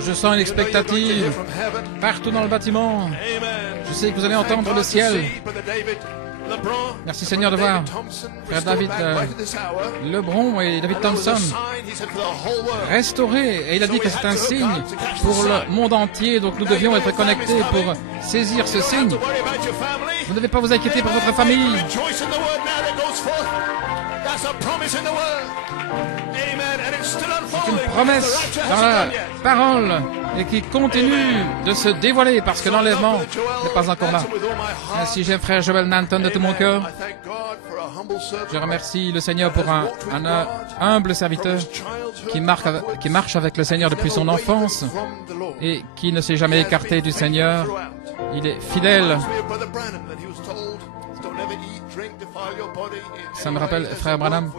Je sens une expectative partout dans le bâtiment. Je sais que vous allez entendre le ciel. Merci Seigneur de voir Frère David Lebron et David Thompson restaurés. Et il a dit que c'est un signe pour le monde entier. Donc nous devions être connectés pour saisir ce signe. Vous ne devez pas vous inquiéter pour votre famille. C'est une promesse dans la parole et qui continue de se dévoiler parce que l'enlèvement n'est pas encore là. Ainsi, j'aime frère Joel Nanton de tout mon cœur. Je remercie le Seigneur pour un humble serviteur qui marche avec le Seigneur depuis son enfance et qui ne s'est jamais écarté du Seigneur. Il est fidèle. Ça me rappelle frère Branham.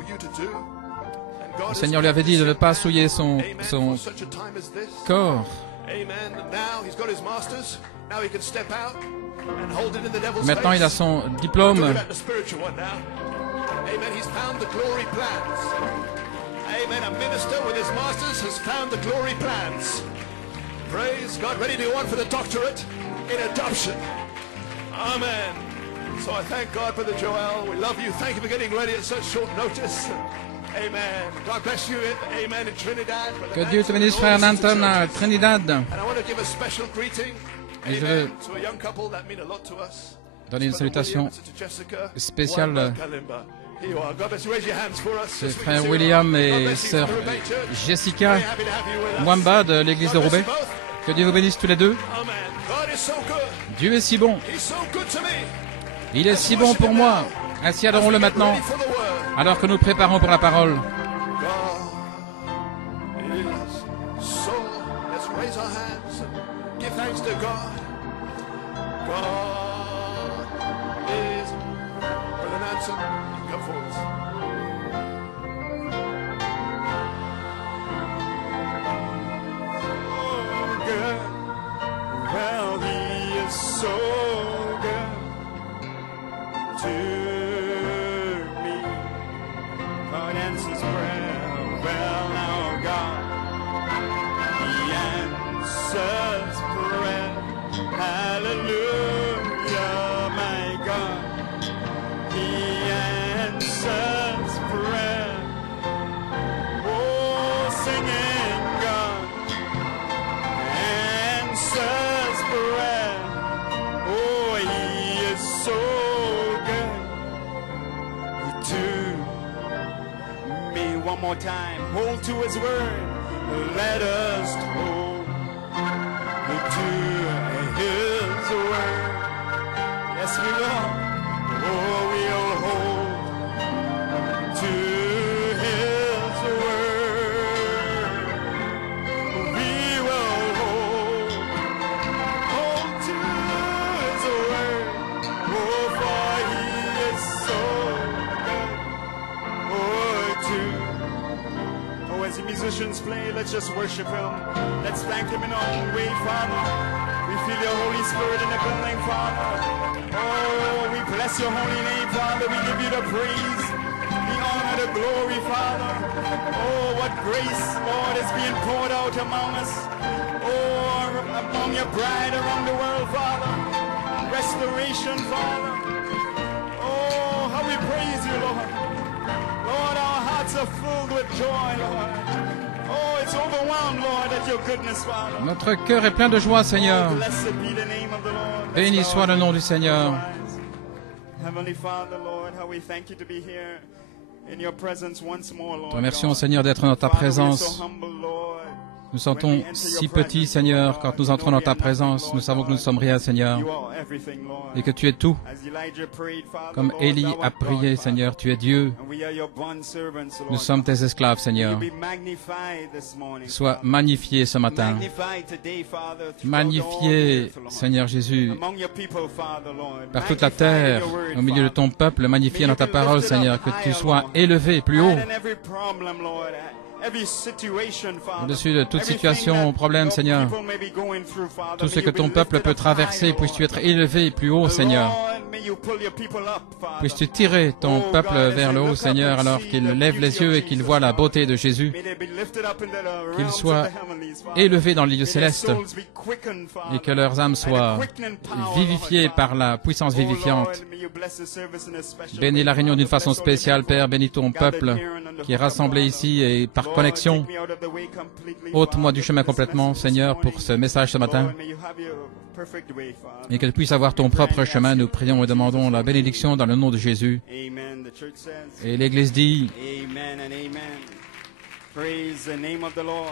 Le Seigneur lui avait dit de ne pas souiller son corps. Maintenant, il a son diplôme. Amen. So I thank God for the Joel. We love you. Thank you for getting ready at such short notice. Amen. God bless you. Amen. In Trinidad. Que Dieu te bénisse, frère Nanton, à Trinidad. And I want to give a special greeting. Et je veux To a young couple that mean a lot to us. donner une salutation spéciale. C'est frère William et sœur Jessica Mwamba de l'église de Roubaix. Que Dieu vous bénisse tous les deux. Dieu est si bon. Il est si bon pour moi. Ainsi adorons-le maintenant, alors que nous préparons pour la parole. More time, hold to his word. Let us hold to his word. Yes, we will. Oh, we'll hold to his word. We will hold to his word. Oh, for he is so good. Oh, to as the musicians play, let's just worship him. Let's thank him in our own way, Father. We feel your Holy Spirit in the building, Father. Oh, we bless your holy name, Father. We give you the praise, the honor, the glory, Father. Oh, what grace, Lord, is being poured out among us. Oh, among your bride around the world, Father. Restoration, Father. Oh, how we praise you, Lord. Lord, our hearts are filled with joy, Lord. Oh, it's overwhelmed, Lord, at your goodness, Father. Notre cœur est plein de joie, Seigneur. Oh, blessed be the name of the Lord. Béni soit le nom du Seigneur. Heavenly Father, Lord, how we thank you to be here in your presence once more, Lord. Te remercions, Seigneur, d'être dans ta présence. Nous sentons si petits, Seigneur, quand nous entrons dans ta présence. Nous savons que nous ne sommes rien, Seigneur, et que tu es tout. Comme Élie a prié, Seigneur, tu es Dieu. Nous sommes tes esclaves, Seigneur. Sois magnifié ce matin. Magnifié, Seigneur Jésus, par toute la terre, au milieu de ton peuple, magnifié dans ta parole, Seigneur, que tu sois élevé plus haut. Au-dessus de toute situation, problème, Seigneur, tout ce que ton peuple peut traverser, puisses-tu être élevé plus haut, Seigneur. Puisses-tu tirer ton peuple vers le haut, Seigneur, alors qu'il lève les yeux et qu'il voit la beauté de Jésus, qu'il soit élevé dans les lieux célestes et que leurs âmes soient vivifiées par la puissance vivifiante. Bénis la réunion d'une façon spéciale, Père, bénis ton peuple qui est rassemblé ici et par connexion. Ôte-moi du chemin complètement, Seigneur, pour ce message ce matin. Et qu'elle puisse avoir ton propre chemin. Nous prions et demandons la bénédiction dans le nom de Jésus. Et l'Église dit Amen and amen. Praise the name of the Lord.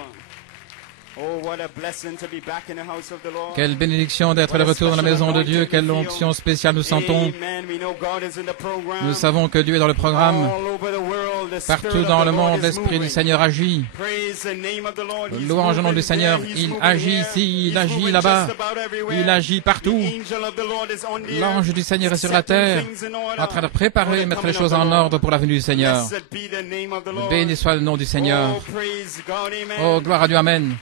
Oh, what a blessing to be back in the house of the Lord. quelle bénédiction d'être de retour dans la maison de Dieu. Quelle onction spéciale nous sentons. Amen. We know God is in the program. Nous savons que Dieu est dans le programme. All over the world, the Partout Spirit dans of le the Lord monde, is l'Esprit du moving. Seigneur agit. Praise the name of the Lord. He's Louange au nom moving du Seigneur. there, he's Il moving agit here, ici, il he's agit moving là-bas. just about everywhere. Il agit partout. The angel of the Lord is on the L'ange earth, du Seigneur est sur la terre, setting things in order. en train de préparer et mettre les choses en ordre pour la venue du Seigneur. Blessed be the name of the Lord. Béni soit le nom du Seigneur. Oh, praise God, amen. Oh, gloire à Dieu, Amen.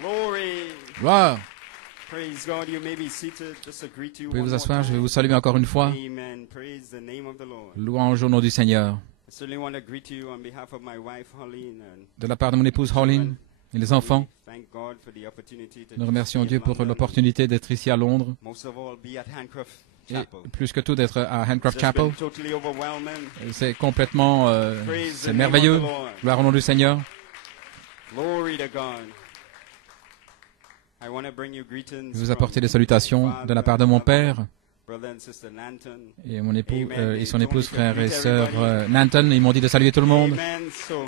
Glory. Gloire. Praise God. You may be seated. Just agree to you Vous pouvez one vous more asseoir, je vais time. vous saluer encore une fois. Amen. Praise the name of the Lord. Louange au nom du Seigneur. I certainly want to greet you on behalf of my wife, Holleen, and De la part de mon épouse Holleen et les enfants, thank God for the opportunity to nous remercions be in Dieu pour London. l'opportunité d'être ici à Londres Most of all, be at Handcroft et Chapel. plus que tout d'être à Handcroft It's just been Chapel. totally overwhelming. C'est complètement, Praise c'est the name merveilleux. of the Lord. Gloire au nom du Seigneur. Glory to God. I want to bring you greetings Je vais vous from apporter des salutations my de la father, part de mon père brother and sister Nanton. et mon époux et son épouse, frère et sœur Nanton. Ils m'ont dit de saluer tout le monde. Amen. So,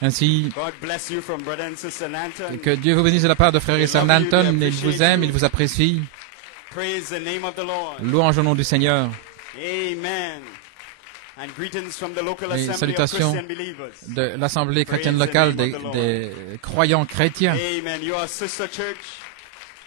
Ainsi, God bless you from brother and sister Nanton. que Dieu vous bénisse de la part de frère et sœur Nanton. Il vous aime, il vous apprécie. Praise the name of the Lord. Louange au nom du Seigneur. Amen. And greetings from the local Et assembly of salutations Christian believers. de l'Assemblée chrétienne locale des croyants chrétiens. Amen. You are a sister church.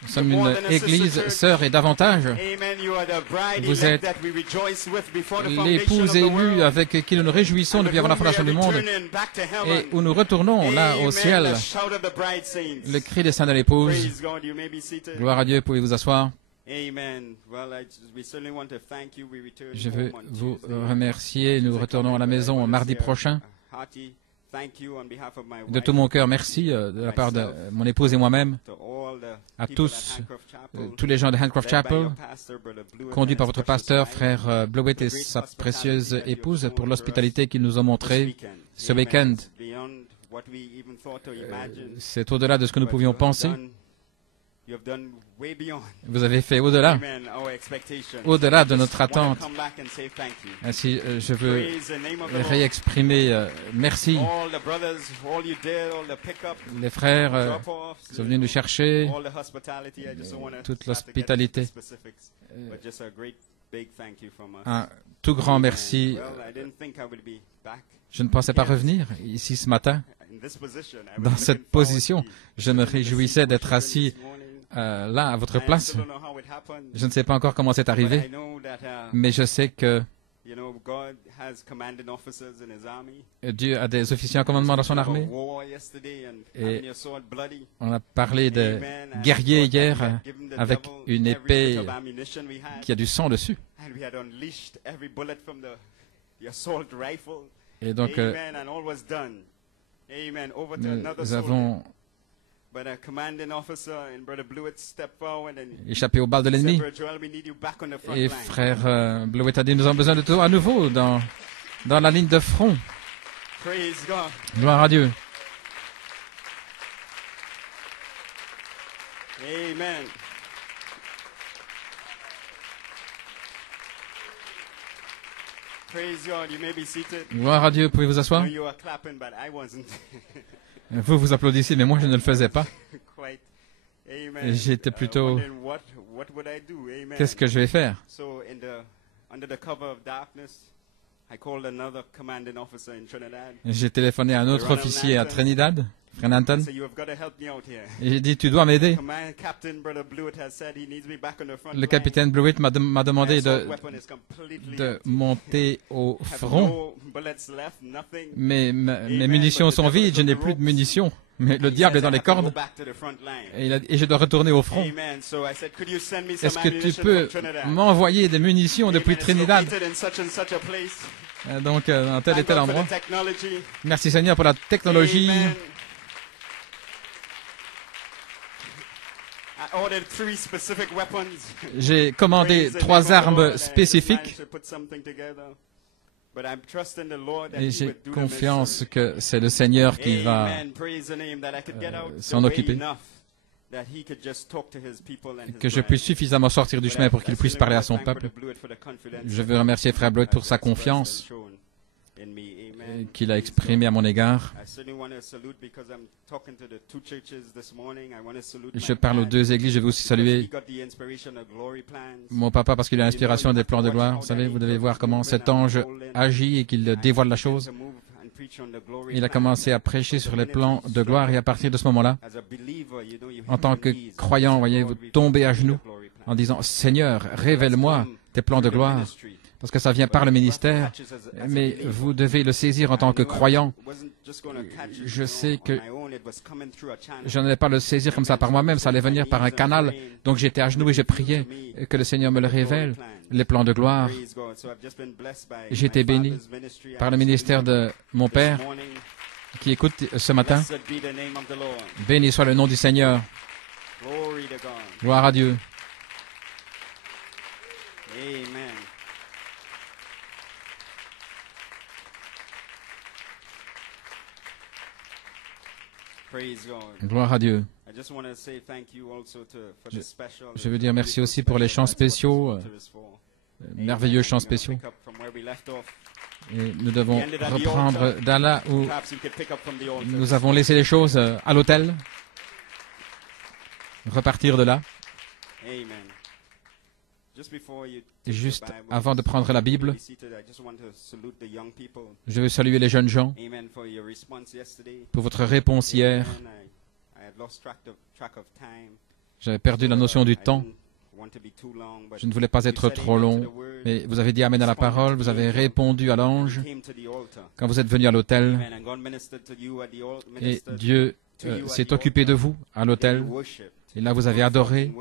Nous sommes une église, sœur et davantage. Amen. You are the bride Vous elect êtes that we rejoice with before the foundation of l'épouse the élue world. avec qui nous nous réjouissons depuis avant la fondation du monde et où nous retournons là au ciel. Le cri des saints de l'épouse. Praise God. You may be seated. Gloire à Dieu, pouvez vous asseoir. Amen. Well, we certainly want to thank you. We return Je veux home on vous Tuesday. remercier. Nous retournons à la maison mardi prochain. Hearty thank you on behalf of my De wife, tout mon cœur, merci de la part de mon épouse et moi-même, to all the à people tous, at Handcroft Chapel, tous les gens de Handcroft led by Chapel, your pastor, Brother Blewett, conduits and par his votre precious pasteur, wife, frère Blewett et sa précieuse épouse, pour l'hospitalité qu'ils nous ont this montrée weekend. ce Amen. week-end. It's beyond what we even thought or imagined. C'est au-delà de ce que nous But pouvions you have penser. you have done way beyond. Vous avez fait au-delà, Amen. Our expectations. au-delà de Just notre wanna attente. come back and say thank you. Ainsi, je veux Praise the name of the Lord. réexprimer merci. All the brothers, all you did, all the pick-up, Les frères drop-offs, sont venus nous chercher, all the hospitality. I just don't wanna toute start to get into l'hospitalité. specifics, but just a great big thank you from us. Un tout grand merci. Well, I didn't think I would be back Je ne pensais pas revenir ici ce matin. in this position. I was Dans looking cette forward position, to je me the réjouissais d'être worship assis this morning. là, à votre I place. still don't know how it happened, Je ne sais pas encore comment c'est but I arrivé, know that, mais je sais que you know, God has commanding officers in His army. Dieu a des officiers en commandement dans son There was a armée. war yesterday and Et having your sword bloody. On a parlé de Amen. And guerriers God had hier given the avec devil une every épée bit of ammunition we had. qui a du sang dessus. And we had unleashed every bullet from the assault rifle. Et donc, Amen. And all was done. Amen. Over to another nous soldier. avons But a commanding officer and Brother Blewett stepped forward and échappé aux balles de said, l'ennemi. Brother Joel, we need you back on the front Et line. frère Blewett a dit, nous avons besoin de toi à nouveau dans la ligne de front. Praise God. Gloire à Dieu. Amen. Praise God. You may be seated. Gloire à Dieu, pouvez vous I asseoir. know you are clapping, but I wasn't Vous vous applaudissez, mais moi je ne le faisais pas. quite. Amen. J'étais plutôt, Wondering what would I do? Amen. qu'est-ce que je vais faire? So under the cover of darkness, I called another commanding officer in Trinidad. J'ai téléphoné à un autre officier à Trinidad, Frère Nanton. So you have got to help me out here. Et j'ai dit, tu dois m'aider. My captain, Brother Blewett, has said he needs me back on the front Le capitaine Blewett m'a demandé de de monter au front. No bullets left, nothing. Mes munitions sont vides, je n'ai plus de munitions. Mais le diable est dans les cordes et je dois retourner au front. Amen. So I said, could you send me Est-ce some que tu ammunition peux from Trinidad? m'envoyer des munitions depuis Amen. It's Trinidad? located in such and such a place. Donc, dans tel et Thank tel God for endroit. the technology. Merci Seigneur pour la technologie. Amen. I ordered 3 specific weapons. J'ai commandé Praise the 3 name of the Lord, armes and I just spécifiques managed to put something together. But I'm trusting the Lord that et He j'ai would do the confiance mission. que c'est le Seigneur qui va Amen. Praise the name, that I could get out s'en the way occuper. enough that he could just talk to his people and his que je bride. puisse suffisamment sortir du But chemin pour I qu'il puisse certainly parler à want to son thank peuple. Brother Blewett for the confidence Je veux remercier Frère Blewett pour sa confiance in me. Amen. qu'il a exprimée à mon égard. I certainly want to salute because I'm talking to the 2 churches this morning. I want to salute Je my parle aux dad 2 églises, je veux aussi because he saluer got the inspiration of glory plans. mon papa parce qu'il a l'inspiration des plans de gloire. Vous savez, vous devez voir comment cet ange agit et qu'il dévoile la chose. Il a commencé à prêcher sur les plans de gloire et à partir de ce moment-là, en tant que croyant, voyez, vous tombez à genoux en disant « Seigneur, révèle-moi tes plans de gloire ». Parce que ça vient par le ministère, mais vous devez le saisir en tant que croyant. Je sais que je n'allais pas le saisir comme ça par moi-même, ça allait venir par un canal. Donc j'étais à genoux et je priais que le Seigneur me le révèle, les plans de gloire. J'ai été béni par le ministère de mon Père qui écoute ce matin. Béni soit le nom du Seigneur. Gloire à Dieu. Amen. Praise God. Gloire à Dieu. I just want to say thank you also for the special. Je veux dire merci aussi pour les chants spéciaux, merveilleux chants spéciaux. Et nous devons reprendre d'à là où nous avons laissé les choses à l'autel. Repartir de là. Et juste avant de prendre la Bible, je veux saluer les jeunes gens pour votre réponse hier. J'avais perdu la notion du temps. Je ne voulais pas être trop long, mais vous avez dit Amen à la parole, vous avez répondu à l'ange quand vous êtes venu à l'autel, et Dieu s'est occupé de vous à l'autel, et là vous avez adoré,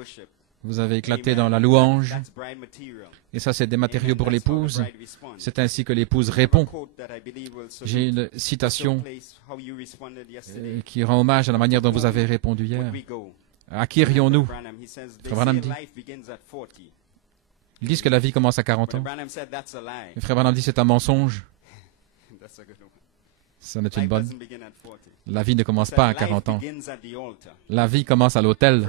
vous avez éclaté dans la louange, et ça c'est des matériaux pour l'épouse, c'est ainsi que l'épouse répond. J'ai une citation qui rend hommage à la manière dont vous avez répondu hier. À qui irions-nous? Frère Branham dit. Ils disent que la vie commence à 40 ans. Et Frère Branham dit c'est un mensonge. Ça n'est une bonne. La vie ne commence pas à 40 ans. La vie commence à l'autel.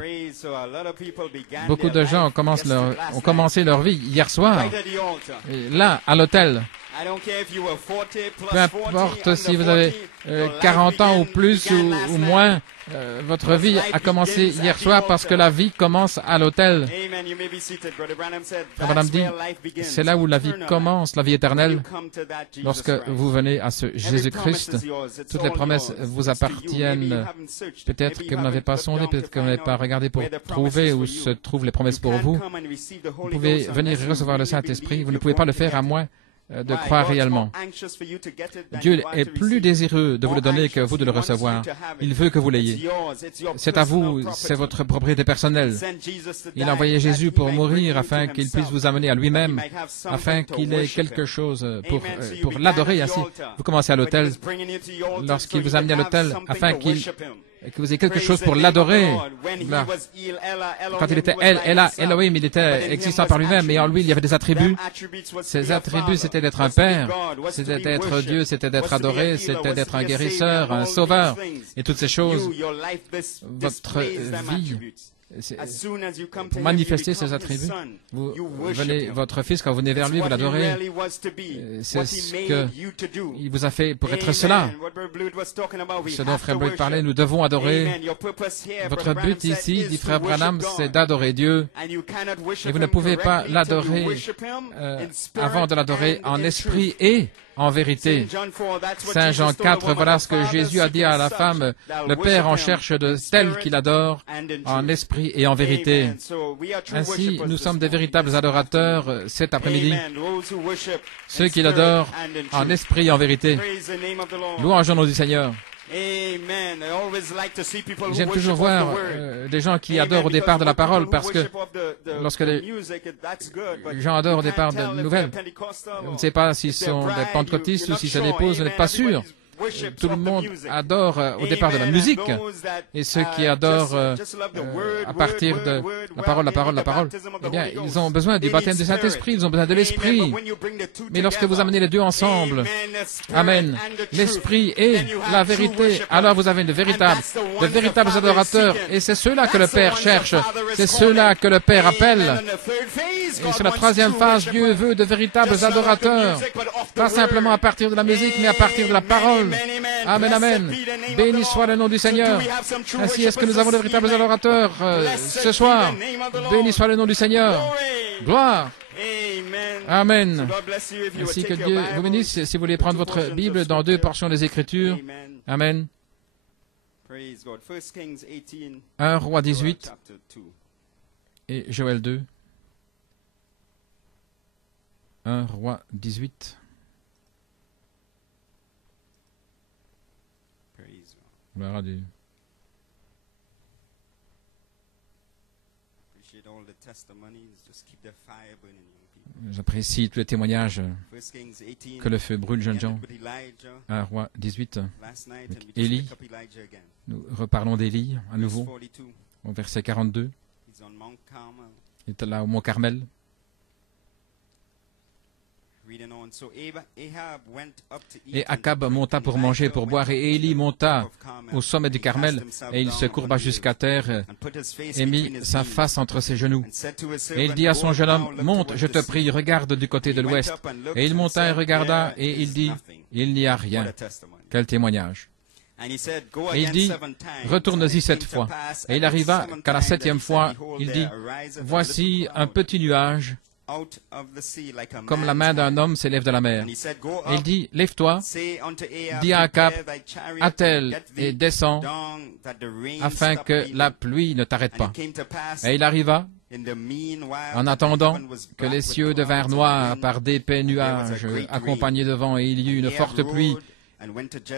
Beaucoup de gens ont commencé leur vie hier soir. Et là, à l'autel. Peu importe si vous avez 40 ans ou plus ou moins, votre vie a commencé hier soir parce que la vie commence à l'autel. Frère Branham dit, c'est là où la vie commence, la vie éternelle. Lorsque vous venez à ce Jésus-Christ, toutes les promesses vous appartiennent. Peut-être que vous n'avez pas sondé, peut-être que vous n'avez pas regardé pour trouver où se trouvent les promesses pour vous. Vous pouvez venir recevoir le Saint-Esprit, vous ne pouvez pas le faire à moins de croire réellement. Dieu est plus désireux de vous le donner que vous de le recevoir. Il veut que vous l'ayez. C'est à vous, c'est votre propriété personnelle. Il a envoyé Jésus pour mourir afin qu'il puisse vous amener à lui-même, afin qu'il ait quelque chose pour l'adorer ainsi. Vous commencez à l'autel, lorsqu'il vous a amené à l'autel, afin que vous ayez quelque chose pour l'adorer. Quand il était Elohim, il était existant par lui-même, mais en lui, il y avait des attributs. Ces attributs, c'était d'être un père, c'était d'être Dieu, c'était d'être adoré, c'était d'être un guérisseur, un sauveur. Et toutes ces choses, votre vie, pour manifester ces attributs, vous venez, votre Fils, quand vous venez vers lui, vous l'adorez. C'est ce qu'il vous a fait pour être cela. Ce dont Frère Blewett parlait, nous devons adorer. Votre but ici, dit Frère Branham, c'est d'adorer Dieu. Et vous ne pouvez pas l'adorer avant de l'adorer en esprit et en vérité. Saint Jean 4, voilà ce que Jésus a dit à la femme, le Père en cherche de tels qu'il adore en esprit et en vérité. Ainsi, nous sommes des véritables adorateurs cet après-midi, ceux qui l'adorent en esprit et en vérité. Louange au nom du Seigneur. J'aime toujours voir des gens qui adorent au départ de la parole, parce que lorsque les gens adorent au départ de la nouvelle, on ne sait pas s'ils sont des pentecôtistes ou si c'est des pauses, on n'est pas sûr. Tout le monde adore au départ de la musique, et ceux qui adorent à partir de la parole, eh bien, ils ont besoin du baptême du Saint-Esprit, ils ont besoin de l'Esprit. Mais lorsque vous amenez les deux ensemble, Amen, l'Esprit et la vérité, alors vous avez de véritables adorateurs, et c'est ceux-là que le Père cherche, c'est ceux-là que le Père appelle. Et sur la troisième phase, Dieu veut de véritables adorateurs, pas simplement à partir de la musique, mais à partir de la parole. Amen, amen. Béni soit le nom du Seigneur. Ainsi, est-ce que nous avons de véritables adorateurs ce soir? Béni soit le nom du Seigneur. Gloire. Amen. Ainsi que Dieu vous bénisse. Si vous voulez prendre votre Bible dans 2 portions des Écritures. Amen. 1 Roi 18 et Joël 2. 1 Roi 18. Gloire à Dieu. J'apprécie tous les témoignages que le feu brûle, jeunes gens. 1 Roi 18. Avec Élie. Nous reparlons d'Élie à nouveau. Au verset 42. Il est là au mont Carmel. Et Akab monta pour manger et pour boire, et Élie monta au sommet du Carmel, et il se courba jusqu'à terre, et mit sa face entre ses genoux. Et il dit à son jeune homme, « Monte, je te prie, regarde du côté de l'ouest. » Et il monta et regarda, et il dit, « Il n'y a rien. » Quel témoignage! Et il dit, « Retourne-y 7 fois. » Et il arriva qu'à la 7e fois, il dit, « Voici un petit nuage, comme la main d'un homme s'élève de la mer. » Et il dit, « Lève-toi, dis à Akab, attelle et descends, afin que la pluie ne t'arrête pas. » Et il arriva, en attendant, que les cieux devinrent noirs par d'épais nuages, accompagnés de vent, et il y eut une forte pluie.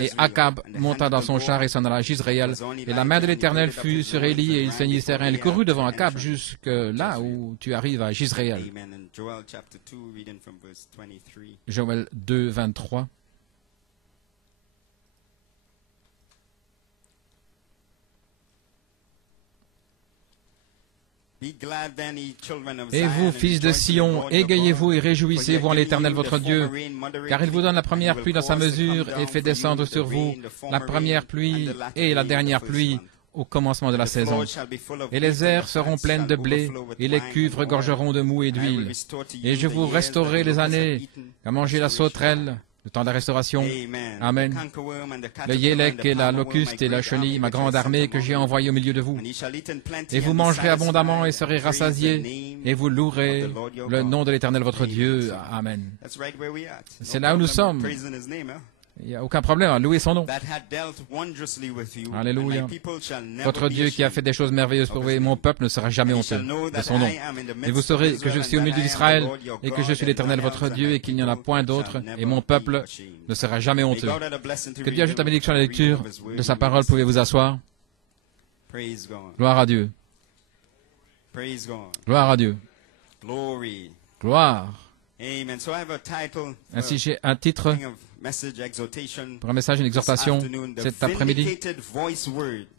Et Akab monta dans son char et s'en alla à Jizréel. Et la main de l'Éternel fut sur Élie, et il ceignit ses reins. Il courut devant Akab jusque là où tu arrives à Jizréel. Joël 2, 23. Et vous, fils de Sion, égayez-vous et réjouissez-vous en l'Éternel votre Dieu, car il vous donne la première pluie dans sa mesure et fait descendre sur vous la première pluie et la dernière pluie au commencement de la saison. Et les aires seront pleines de blé, et les cuves regorgeront de mou et d'huile. Et je vous restaurerai les années à manger la sauterelle, le temps de la restauration. Amen. Le yélek et la locuste et la chenille, ma grande armée que j'ai envoyée au milieu de vous. Et vous mangerez abondamment et serez rassasiés, et vous louerez le nom de l'Éternel votre Dieu. Amen. C'est là où nous sommes. Il n'y a aucun problème à louer son nom. Alléluia. Votre Dieu qui a fait des choses merveilleuses pour vous, et mon peuple ne sera jamais honteux de son nom. Et vous saurez que je suis au milieu d'Israël, et que je suis l'Éternel votre Dieu, et qu'il n'y en a point d'autre, et mon peuple ne sera jamais honteux. Que Dieu ajoute la bénédiction à la lecture de sa parole. Pouvez vous asseoir. Gloire à Dieu. Gloire à Dieu. Gloire. Ainsi, j'ai un titre pour un message, une exhortation cet après-midi.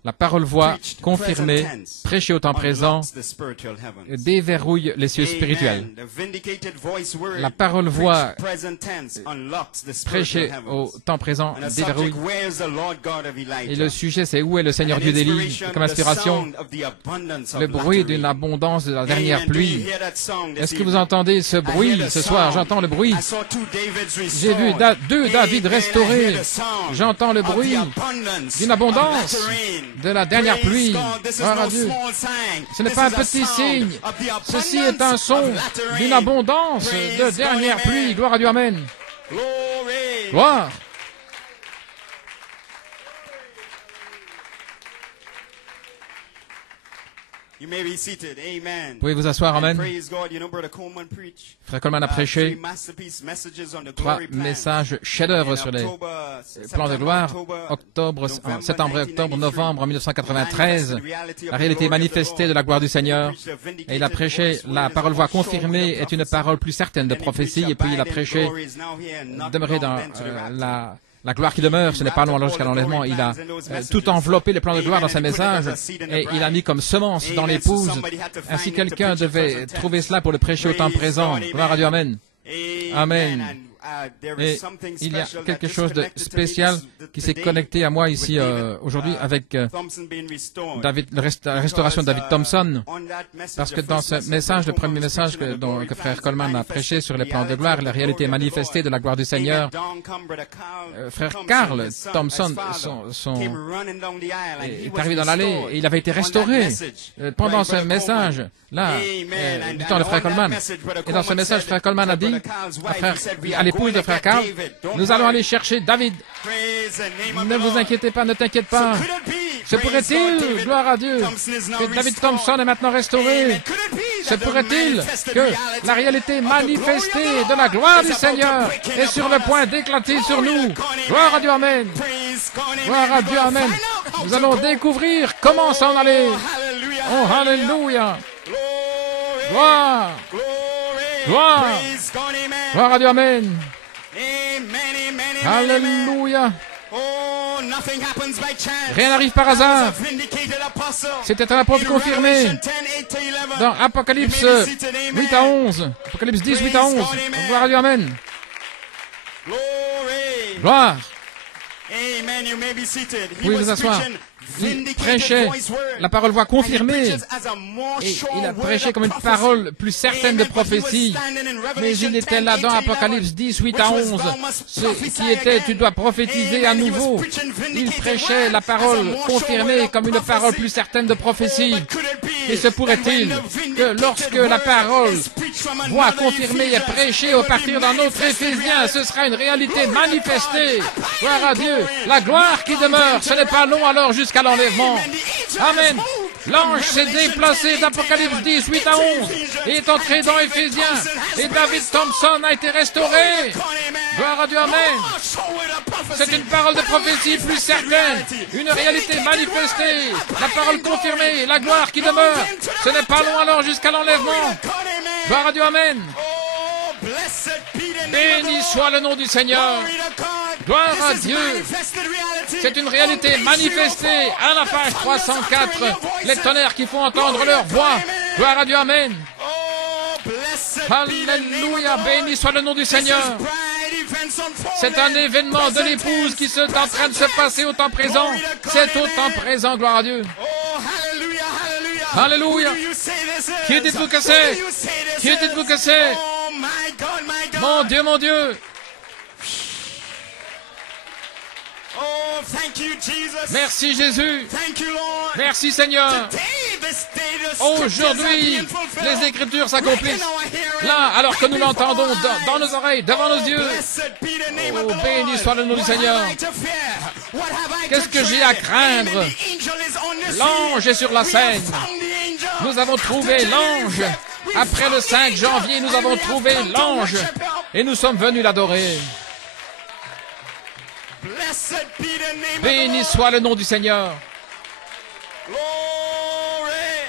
La parole-voix confirmée, prêchée au temps présent, déverrouille les cieux spirituels. La parole-voix prêchée au temps présent déverrouille. Et le sujet, c'est où est le Seigneur Dieu d'Élie, comme inspiration, le bruit d'une abondance de la dernière pluie. Est-ce que vous entendez ce bruit ce soir? J'entends le bruit. J'ai vu deux David restaurés. J'entends le bruit d'une abondance de la dernière pluie. Gloire à Dieu. Ce n'est pas un petit signe. Ceci est un son d'une abondance de dernière pluie. Gloire à Dieu. Amen. Glory. Gloire. You may be seated. Amen. Vous pouvez vous asseoir, amen. Praise God. You know, Brother Coleman preached Frère Coleman a prêché trois messages chefs-d'œuvre sur les plans de gloire, septembre et octobre, novembre 1993, la réalité manifestée de la gloire du Seigneur. Et il a prêché, la parole voix confirmée est une parole plus certaine de prophétie, et puis il a prêché, demeurer dans la gloire qui demeure, ce n'est pas long alors jusqu'à l'enlèvement. Il a tout enveloppé les plans de gloire dans ses messages et il a mis comme semence dans l'épouse. Ainsi, quelqu'un devait trouver cela pour le prêcher au temps présent. Gloire à Dieu, amen. Amen. Et il y a quelque chose de spécial qui s'est connecté à moi ici aujourd'hui avec la restauration de David Thompson, parce que dans ce message, le premier message que Frère Coleman a prêché sur les plans de gloire, la réalité manifestée de la gloire du Seigneur, Frère Carl Thompson est arrivé dans l'allée et il avait été restauré pendant ce message là du temps de Frère Coleman. Et dans ce message, Frère Coleman a dit à l'épouse de Frère Carl, nous allons aller chercher David. Ne vous inquiétez pas, ne t'inquiète pas. Se pourrait-il, gloire à Dieu, que David Thompson est maintenant restauré? Se pourrait-il que la réalité manifestée de la gloire du Seigneur est sur le point d'éclater sur nous? Gloire à Dieu, amen. Gloire à Dieu, amen. Nous allons découvrir comment s'en aller. Oh, alléluia. Gloire. Gloire. Gloire à Dieu, amen. Alléluia. Rien n'arrive par hasard. C'était un apôtre confirmé dans Apocalypse 8 à 11. Apocalypse 10, 8 à 11. Gloire à Dieu, amen. Gloire. Vous pouvez vous asseoir. Il prêchait la parole voix confirmée et il a prêché comme une parole plus certaine de prophétie. Mais il était là dans Apocalypse 10, 8 à 11, ce qui était tu dois prophétiser à nouveau. Il prêchait la parole confirmée comme une parole plus certaine de prophétie. Et se pourrait-il que lorsque la parole voix confirmée est prêchée au partir d'un autre Éphésiens, ce sera une réalité manifestée. Gloire à Dieu. La gloire qui demeure, ce n'est pas long alors jusqu'à l'enlèvement. Amen. L'ange s'est déplacé d'Apocalypse 10, 8 à 11 et est entré dans Éphésiens. Et David Thompson a été restauré. Gloire à Dieu, amen. C'est une parole de prophétie plus certaine, une réalité manifestée, la parole confirmée, la gloire qui demeure. Ce n'est pas long alors jusqu'à l'enlèvement. Gloire à Dieu, amen. Béni soit le nom du Seigneur. Gloire à Dieu. C'est une réalité manifestée à la page 304. Les tonnerres qui font entendre leur voix. Gloire à Dieu, amen. Alléluia, béni soit le nom du Seigneur. C'est un événement de l'épouse qui est en train de se passer au temps présent. C'est au temps présent, gloire à Dieu. Alléluia. Qui dites-vous que c'est? Qui dites-vous que c'est? Mon Dieu, mon Dieu. Merci Jésus. Merci Seigneur. Aujourd'hui, les Écritures s'accomplissent. Là, alors que nous l'entendons dans nos oreilles, devant nos yeux. Oh, béni soit le nom du Seigneur. Qu'est-ce que j'ai à craindre? L'ange est sur la scène. Nous avons trouvé l'ange. Après le 5 janvier, nous avons trouvé l'ange. Et nous sommes venus l'adorer. Béni soit le nom du Seigneur.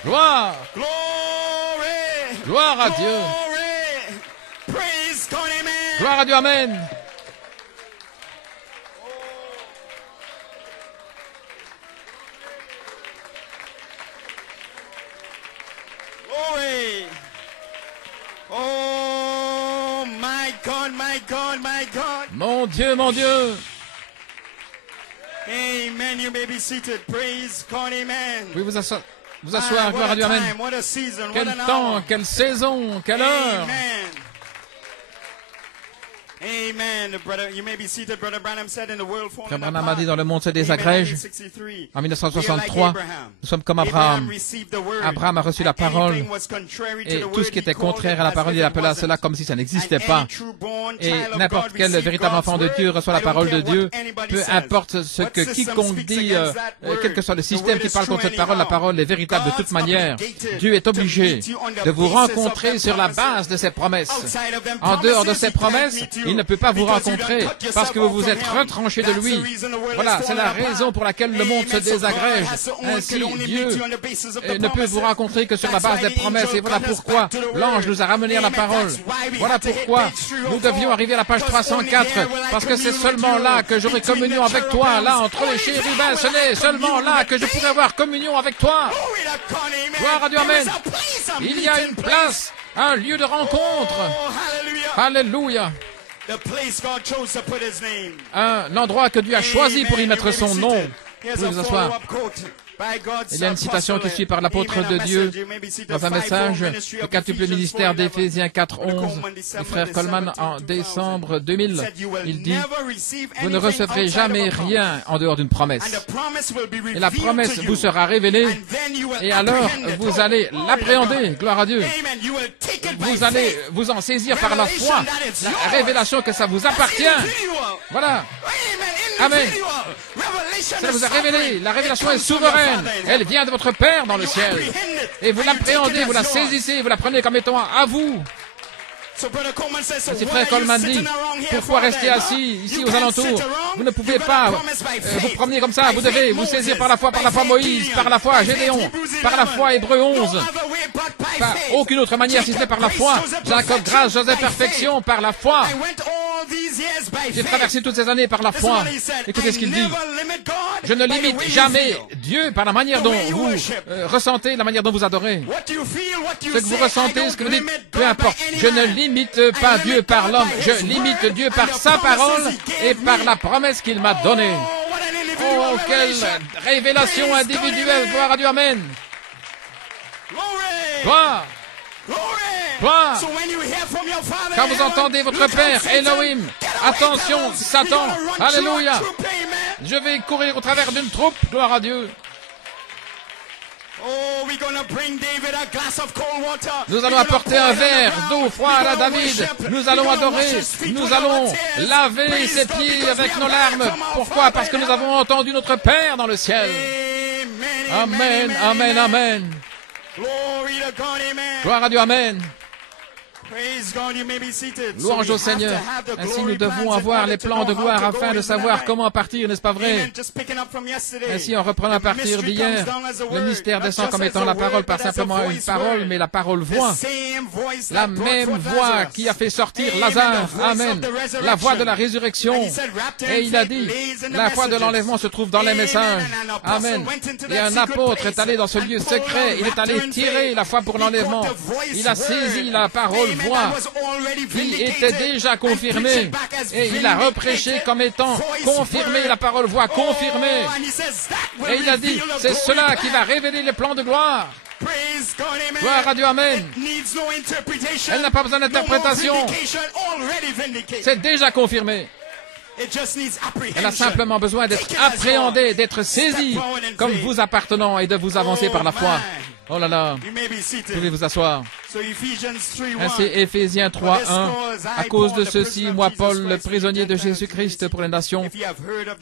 Gloire. Gloire à Dieu. Gloire à Dieu, amen. Oh, my God, my God, my God. Mon Dieu, mon Dieu. Amen. You may be seated. Praise God, amen. Oui, vous asseoir, gloire à Dieu, amen. Quel temps, quelle saison, quelle heure. Frère Branham a dit dans le monde se désagrège. En 1963, nous sommes comme Abraham. Abraham a reçu la parole et tout ce qui était contraire à la parole, il appela cela comme si ça n'existait pas. Et n'importe quel véritable enfant de Dieu reçoit la parole de Dieu, peu importe ce que quiconque dit, quel que soit le système qui parle contre cette parole, la parole est véritable de toute manière. Dieu est obligé de vous rencontrer sur la base de ses promesses. En dehors de ses promesses, il ne peut pas vous rencontrer parce que vous vous êtes retranché de lui. Voilà, c'est la raison pour laquelle le monde se désagrège. Ainsi, Dieu ne peut vous rencontrer que sur la base des promesses. Et voilà pourquoi l'ange nous a ramenés à la parole. Voilà pourquoi nous devions arriver à la page 304, parce que c'est seulement là que j'aurai communion avec toi. Là, entre les chérubins, ce n'est seulement là que je pourrai avoir communion avec toi. Gloire à Dieu, amen. Il y a une place, un lieu de rencontre. Alléluia. Un endroit que Dieu a choisi pour y mettre son nom. Vous pouvez vous asseoir. Il y a une citation qui suit par l'apôtre de Dieu dans un message, le quintuple ministère d'Éphésiens 4:11, du frère Coleman en décembre 2000. Il dit, vous ne recevrez jamais rien en dehors d'une promesse. Et la promesse vous sera révélée, et alors vous allez l'appréhender, gloire à Dieu. Vous allez vous en saisir par la foi, la révélation que ça vous appartient. Voilà. Amen. Ça vous a révélé. La révélation est souveraine. Elle vient de votre Père dans le ciel. Et vous l'appréhendez, vous la saisissez, vous la prenez comme étant à vous. Si frère Coleman dit, pourquoi rester assis ici aux alentours? Vous ne pouvez pas vous promener comme ça. Vous devez vous saisir par la foi Moïse, par la foi Gédéon, par la foi Hébreux 11. Par aucune autre manière si ce n'est par la foi. Jacob, grâce, Joseph, perfection, par la foi. J'ai traversé toutes ces années par la foi. Écoutez ce qu'il dit. Je ne limite jamais Dieu par la manière dont vous ressentez, la manière dont vous adorez. Ce que vous ressentez, ce que vous dites, peu importe. Je ne limite pas Dieu par l'homme. Je limite Dieu par sa parole et par la promesse qu'il m'a donnée. Oh, quelle révélation individuelle. Gloire à Dieu. Amen. Gloire. Gloire. Quand vous entendez votre Père, Elohim, attention, Satan, alléluia. Je vais courir au travers d'une troupe, gloire à Dieu. Nous allons apporter un verre d'eau froide à David. Nous allons adorer. Nous allons laver ses pieds avec nos larmes. Pourquoi? Parce que nous avons entendu notre Père dans le ciel. Amen, amen, amen. Gloire à Dieu, amen. Louange au Seigneur. Ainsi nous devons avoir les plans de gloire afin de savoir comment partir, n'est-ce pas vrai? Ainsi on reprend à partir d'hier. Le mystère descend comme étant la parole, pas simplement une parole, mais la parole voix. La même voix qui a fait sortir Lazare. Amen. La voix de la résurrection. Et il a dit, la voix de l'enlèvement se trouve dans les messages. Amen. Et un apôtre est allé dans ce lieu secret. Il est allé tirer la foi pour l'enlèvement. Il a saisi la parole voix qui était déjà confirmée et il a reprêché comme étant confirmé, la parole voix confirmée. Et il a dit, c'est cela qui va révéler les plans de gloire. Gloire à Dieu, amen. Elle n'a pas besoin d'interprétation. C'est déjà confirmé. Elle a simplement besoin d'être appréhendée, d'être saisie comme vous appartenant et de vous avancer par la foi. Oh là là, vous pouvez vous asseoir. Ainsi, Éphésiens 3:1. À cause de ceci, moi, Paul, le prisonnier de Jésus-Christ pour les nations,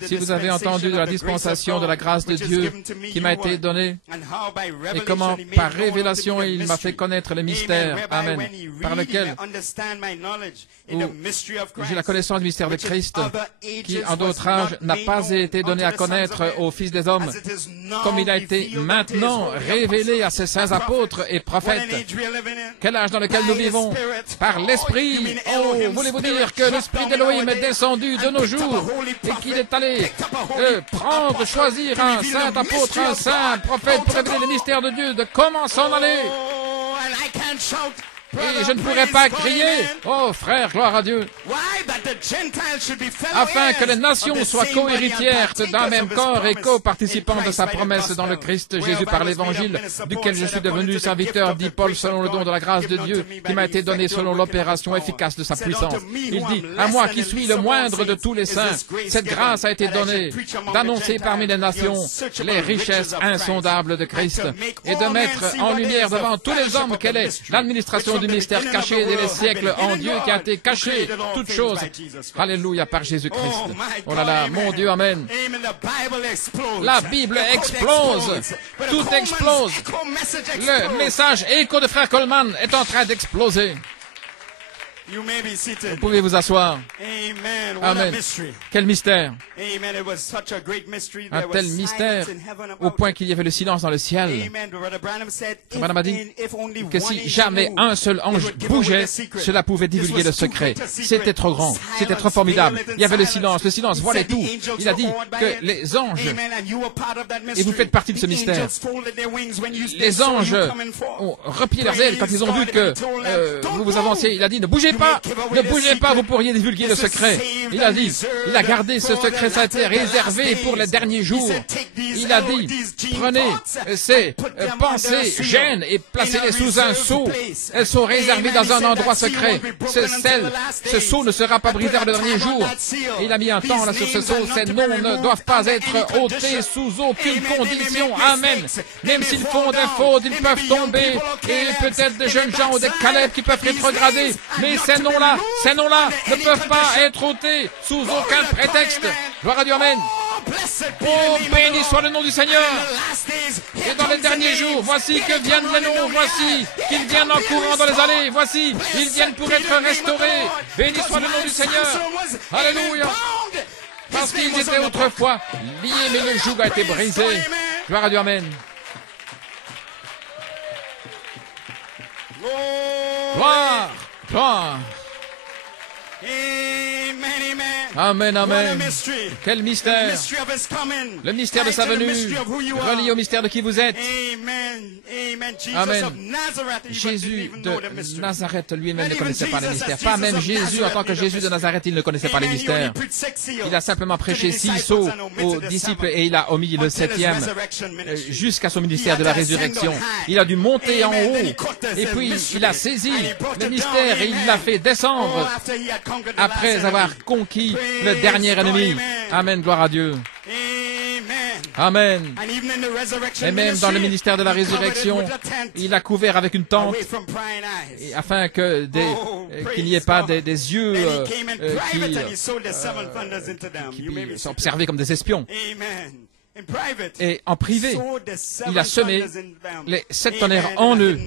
si vous avez entendu de la dispensation de la grâce de Dieu qui m'a été donnée, et comment, par révélation, il m'a fait connaître le mystère, amen, par lequel j'ai la connaissance du mystère de Christ, qui, en d'autres âges, n'a pas été donné à connaître aux fils des hommes, comme il a été maintenant révélé à ses saints apôtres et prophètes. Quel âge dans lequel nous vivons? Par l'Esprit. Oh, voulez-vous dire que l'Esprit d'Élohim est descendu de nos jours et qu'il est allé choisir un saint apôtre, un saint prophète pour révéler le mystère de Dieu, de comment s'en aller? Et je ne pourrais pas crier, oh frère, gloire à Dieu, afin que les nations soient co-héritières d'un même corps et co-participants de sa promesse dans le Christ Jésus par l'évangile, duquel je suis devenu serviteur, dit Paul, selon le don de la grâce de Dieu, qui m'a été donné selon l'opération efficace de sa puissance. Il dit, à moi qui suis le moindre de tous les saints, cette grâce a été donnée d'annoncer parmi les nations les richesses insondables de Christ et de mettre en lumière devant tous les hommes quelle est l'administration du mystère caché dès les siècles en Dieu qui a été caché toutes choses. Alléluia par Jésus-Christ. Oh là là, mon Dieu, amen. La Bible explose. Tout explose. Le message écho de frère Coleman est en train d'exploser. Vous pouvez vous asseoir. Amen. Quel mystère. Un tel mystère au point qu'il y avait le silence dans le ciel. Madame a dit que si jamais un seul ange bougeait, cela pouvait divulguer le secret. C'était trop grand, c'était trop formidable. Il y avait le silence voilait tout. Il a dit que les anges, et vous faites partie de ce mystère, les anges ont replié leurs ailes quand ils ont vu que vous vous avanciez. Il a dit, ne bougez pas, vous pourriez divulguer le secret. Il a dit, il a gardé ce secret, ça a été réservé pour les derniers jours. Il a dit, prenez ces pensées gênes et placez-les sous un seau. Elles sont réservées dans un endroit secret. Ce seau ne sera pas brisé le dernier jour. Et il a mis un temps là sur ce seau. Ces noms ne doivent pas être ôtés sous aucune condition. Amen. Même s'ils font des fautes, ils peuvent tomber. Et peut-être des jeunes gens ou des Caleb qui peuvent rétrograder. Mais ces noms-là ne peuvent pas être ôtés sous aucun prétexte. Gloire à Dieu, amen. Oh, béni soit le nom du Seigneur. Et dans les derniers jours, voici que viennent les noms, voici qu'ils viennent en courant dans les allées, voici, ils viennent pour être restaurés. Béni soit le nom du Seigneur. Alléluia. Parce qu'ils étaient autrefois liés, mais le joug a été brisé. Gloire à Dieu, amen. Gloire, gloire. Amen, amen. Quel mystère. Le mystère de sa venue, relié au mystère de qui vous êtes. Amen. Jésus de Nazareth lui-même ne connaissait pas les mystères. Pas même Jésus en tant que Jésus de Nazareth, il ne connaissait pas les mystères. Il a simplement prêché 6 sceaux aux disciples et il a omis le 7e jusqu'à son ministère de la résurrection. Il a dû monter en haut et puis il a saisi le mystère et il l'a fait descendre après avoir conquis le dernier ennemi. Amen, gloire à Dieu. Amen. Et même dans le ministère de la résurrection, il a couvert avec une tente afin que qu'il n'y ait pas des yeux qui sont observés comme des espions. Et en privé, il a semé les 7 tonnerres en eux,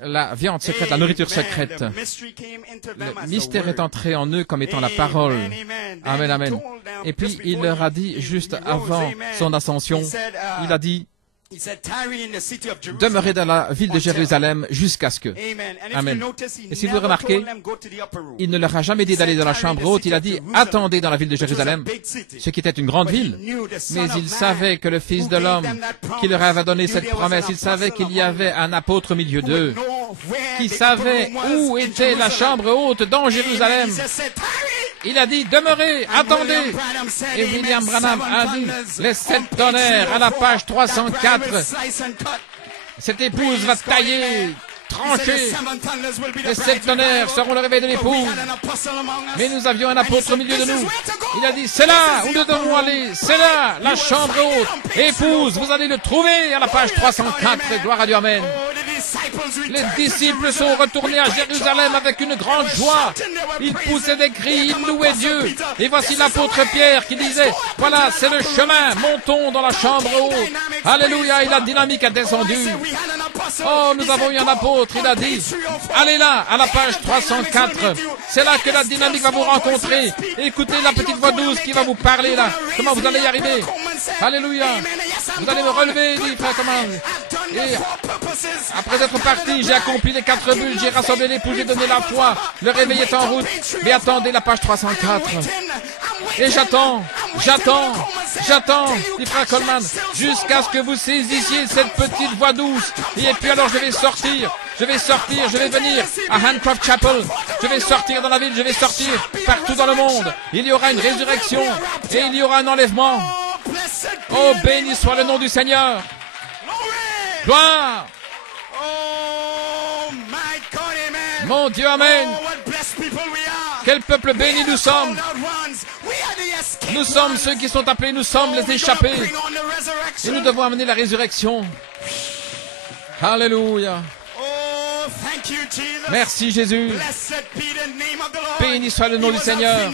la viande secrète, la nourriture secrète. Le mystère est entré en eux comme étant la parole. Amen, amen. Et puis il leur a dit, juste avant son ascension, il a dit, demeurez dans la ville de Jérusalem jusqu'à ce que. Amen. Et si vous remarquez, il ne leur a jamais dit d'aller dans la chambre haute, il a dit, attendez dans la ville de Jérusalem, ce qui était une grande ville. Mais il savait que le Fils de l'homme, qui leur avait donné cette promesse, il savait qu'il y avait un apôtre au milieu d'eux, qui savait où était la chambre haute dans Jérusalem. Il a dit, demeurez, attendez. Et William Branham a dit, les 7 tonnerres à la page 304. Cette épouse va tailler, trancher. Les 7 tonnerres seront le réveil de l'épouse. Mais nous avions un apôtre au milieu de nous. Il a dit, c'est là où nous devons aller. C'est là, la chambre haute. Épouse, vous allez le trouver à la page 304. Gloire à Dieu, amen. Les disciples sont retournés à Jérusalem avec une grande joie. Ils poussaient des cris, ils louaient Dieu. Et voici l'apôtre Pierre qui disait, voilà, c'est le chemin, montons dans la chambre haute. Alléluia, et la dynamique a descendu. Oh, nous avons eu un apôtre, il a dit, allez là, à la page 304. C'est là que la dynamique va vous rencontrer. Écoutez la petite voix douce qui va vous parler là. Comment vous allez y arriver? Alléluia. Vous allez me relever, dit frère Command. Et après être parti, j'ai accompli les 4 buts, j'ai rassemblé l'épouse, j'ai donné la foi. Le réveil est en route. Mais attendez la page 304. Et j'attends, dit frère Coleman, jusqu'à ce que vous saisissiez cette petite voix douce. Et puis alors je vais sortir. Je vais sortir, je vais venir à Handcroft Chapel. Je vais sortir dans la ville, je vais sortir partout dans le monde. Il y aura une résurrection et il y aura un enlèvement. Oh, béni soit le nom du Seigneur. Gloire. Mon Dieu, amen. Quel peuple béni nous sommes. Nous sommes ceux qui sont appelés, nous sommes les échappés. Et nous devons amener la résurrection. Alléluia. Merci Jésus. Béni soit le nom du Seigneur.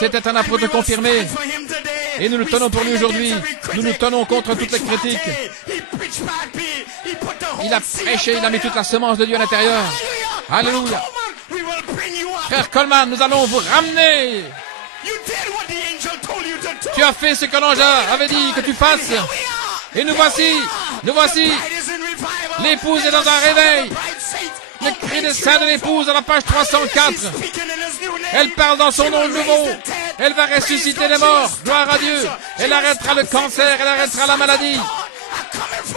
C'était un apôtre confirmé. Et nous le tenons pour lui aujourd'hui. Nous nous tenons contre toutes les critiques. Il a prêché, il a mis toute la semence de Dieu à l'intérieur. Alléluia. Frère Coleman, nous allons vous ramener. Tu as fait ce que l'ange avait dit que tu fasses. Et nous voici. L'épouse est dans un réveil. Le cri des saints de l'épouse à la page 304. Elle parle dans son nom nouveau. Elle va ressusciter les morts. Gloire à Dieu. Elle arrêtera le cancer. Elle arrêtera la maladie.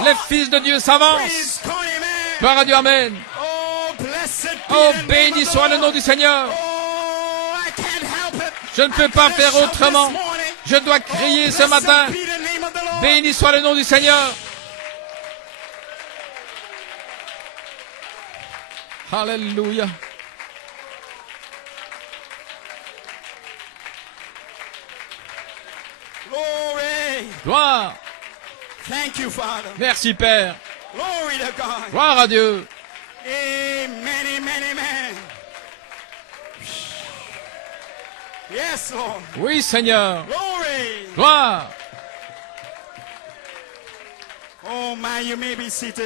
Les fils de Dieu s'avancent. Gloire à Dieu. Amen. Oh, béni soit le nom du Seigneur. Je ne peux pas faire autrement. Je dois crier ce matin. Béni soit le nom du Seigneur. Alléluia. Gloire. Merci Père. Gloire à Dieu. Oui Seigneur. Gloire.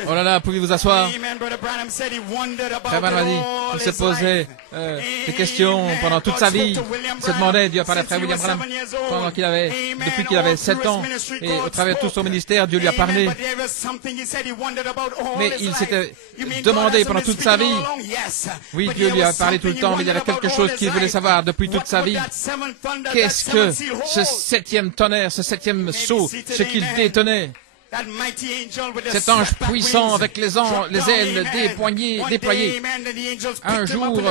Oh là là, pouvez-vous asseoir? Frère Branham a dit qu'il se posait des questions pendant toute sa vie. Il se demandait, Dieu a parlé à Frère William Branham depuis qu'il avait 7 ans. Et au travers de tout son ministère, Dieu lui a parlé. Mais il s'était demandé pendant toute sa vie. Oui, Dieu lui a parlé tout le temps, mais il y avait quelque chose qu'il voulait savoir depuis toute sa vie. Qu'est-ce que ce 7e tonnerre, ce 7e sceau, ce qu'il détenait? Cet ange puissant avec les ailes déployées. Un jour,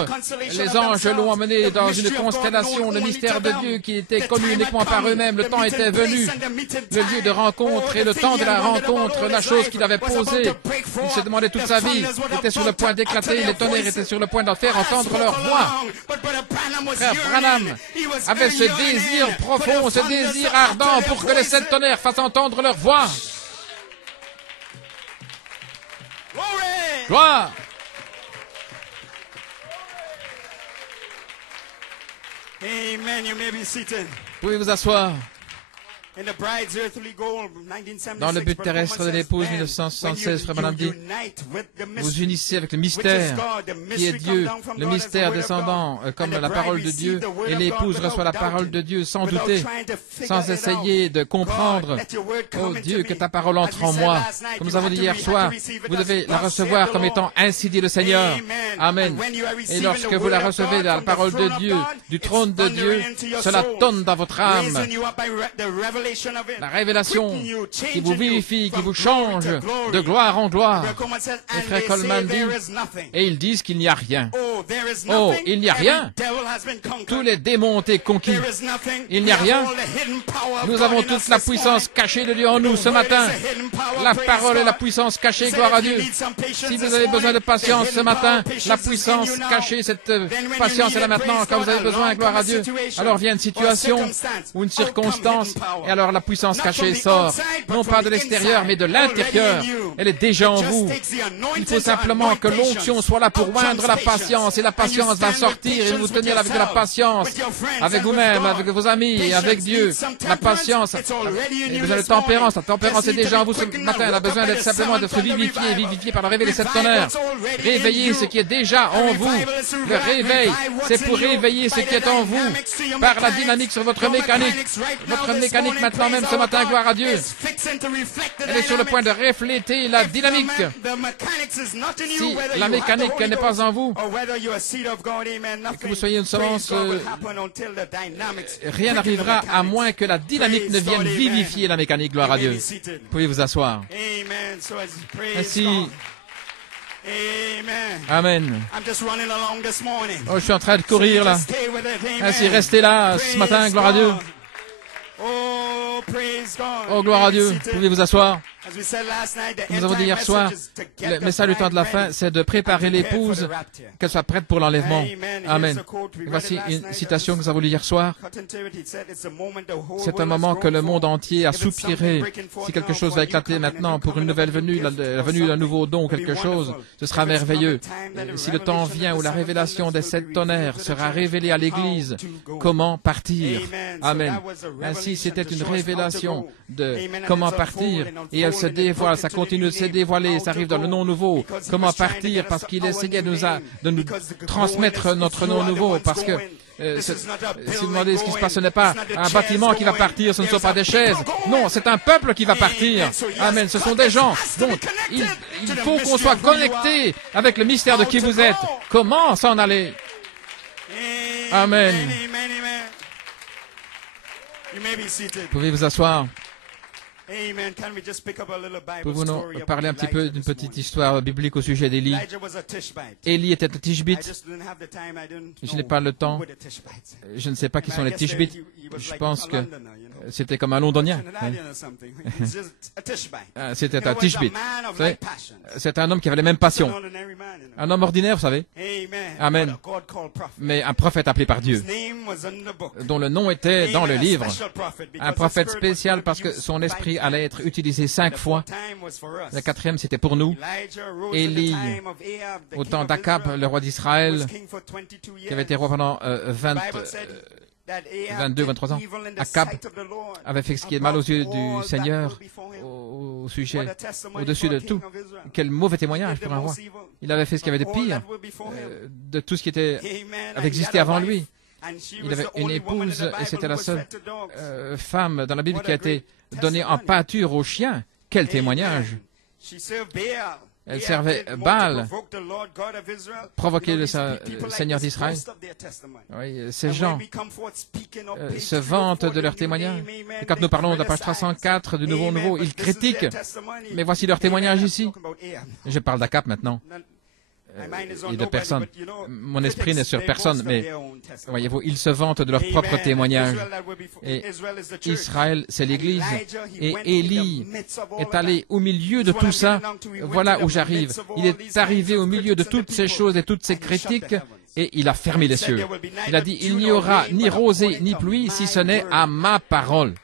les anges l'ont emmené dans une constellation, le mystère de Dieu qui était connu uniquement par eux-mêmes. Le temps était venu, le lieu de rencontre et le temps de la rencontre, la chose qu'il avait posée. Il se demandait toute sa vie, il était sur le point d'éclater, les tonnerres étaient sur le point d'en faire entendre leur voix. Frère Branham avait ce désir profond, ce désir ardent pour que les 7 tonnerres fassent entendre leur voix. Gloire. Amen. You may be seated. Pouvez vous asseoir. Dans le but terrestre de l'épouse 1976, Frère Branham dit, vous unissez avec le mystère qui est Dieu, le mystère descendant comme la parole de Dieu, et l'épouse reçoit la parole de Dieu sans douter, sans essayer de comprendre. Oh Dieu, que ta parole entre en moi. Comme nous avons dit hier soir, vous devez la recevoir comme étant ainsi dit le Seigneur. Amen. Et lorsque vous la recevez, la parole de Dieu, du trône de Dieu, cela tonne dans votre âme. La révélation qui vous vivifie, qui vous change de gloire en gloire. Et Frère Coleman dit, et ils disent qu'il n'y a rien. Oh, il n'y a rien. Tous les démons ont été conquis. Il n'y a rien. Nous avons toute la puissance cachée de Dieu en nous ce matin. La parole et la puissance cachée, gloire à Dieu. Si vous avez besoin de patience ce matin, la puissance cachée, cette patience est là maintenant. Quand vous avez besoin, gloire à Dieu, alors vient une situation ou une circonstance, et alors la puissance cachée sort, non pas de l'extérieur, mais de l'intérieur. Elle est déjà en vous. Il faut simplement que l'onction soit là pour oindre la patience, et la patience va sortir, et vous tenir avec de la patience, avec vous-même, avec vos amis, et avec Dieu. La patience, elle a besoin de tempérance. La tempérance est déjà en vous ce matin. Elle a besoin d'être simplement d'être vivifiée par le réveil des 7 tonnerres. Réveillez ce qui est déjà en vous. Le réveil, c'est pour réveiller ce qui est en vous, par la dynamique sur votre mécanique. Votre mécanique maintenant même ce matin, gloire à Dieu. Elle est sur le point de refléter la dynamique. Si la mécanique n'est pas en vous, et que vous soyez une semence, rien n'arrivera à moins que la dynamique ne vienne vivifier la mécanique, gloire à Dieu. Pouvez vous asseoir. Ainsi, Amen. Oh, je suis en train de courir là. Ainsi, restez là ce matin, gloire à Dieu. Oh, gloire à Dieu. Vous pouvez vous asseoir. Nous avons dit hier soir, le message du temps de la fin, c'est de préparer l'épouse, qu'elle soit prête pour l'enlèvement. Amen. Voici une citation que nous avons lue hier soir. C'est un moment que le monde entier a soupiré. Si quelque chose va éclater maintenant pour une nouvelle venue, la venue d'un nouveau don, quelque chose, ce sera merveilleux. Si le temps vient où la révélation des 7 tonnerres sera révélée à l'Église, comment partir? Amen. Ainsi, c'était une révélation de comment partir, et elle se dévoile, ça continue de se dévoiler, ça arrive dans le nom nouveau. Comment partir? Parce qu'il essayait de nous transmettre notre nom nouveau, parce que si vous demandez ce qui se passe, ce n'est pas un bâtiment qui va partir, ce ne sont pas des chaises. Non, c'est un peuple qui va partir. Amen. Ce sont des gens. Donc, il faut qu'on soit connecté avec le mystère de qui vous êtes. Comment s'en aller? Amen. Vous pouvez vous asseoir. Pouvons-nous parler un petit peu d'une petite histoire biblique au sujet d'Élie? Élie était un Tishbite. Je n'ai pas le temps. Je ne sais pas qui sont les Tishbites. Je pense que c'était comme un Londonien. C'était un Tishbite. C'est un homme qui avait les mêmes passions. Un homme ordinaire, vous savez. Amen. Mais un prophète appelé par Dieu, dont le nom était dans le livre. Un prophète spécial parce que son esprit allait être utilisé 5 fois. La 4e, c'était pour nous. Élie, au temps d'Akab, le roi d'Israël, qui avait été roi pendant 22, 23 ans. Akab avait fait ce qui est mal aux yeux du Seigneur au sujet, au-dessus de tout. Quel mauvais témoignage pour un roi. Il avait fait ce qu'il y avait de pire de tout ce qui avait existé avant lui. Il avait une épouse et c'était la seule femme dans la Bible qui a été donnée en pâture aux chiens. Quel témoignage! Elle servait Baal, provoquer le Seigneur d'Israël. Oui, ces gens se vantent de leur témoignage. Et quand nous parlons de la page 304 du Nouveau, ils critiquent. Mais voici leur témoignage ici. Je parle d'Akab maintenant. Et de personne. Mon esprit n'est sur personne, mais voyez-vous, ils se vantent de leur propre témoignage. Et Israël, c'est l'Église. Et Élie est allé au milieu de tout ça. Voilà où j'arrive. Il est arrivé au milieu de toutes ces choses et toutes ces critiques, et il a fermé les cieux. Il a dit, il n'y aura ni rosée ni pluie, si ce n'est à ma parole.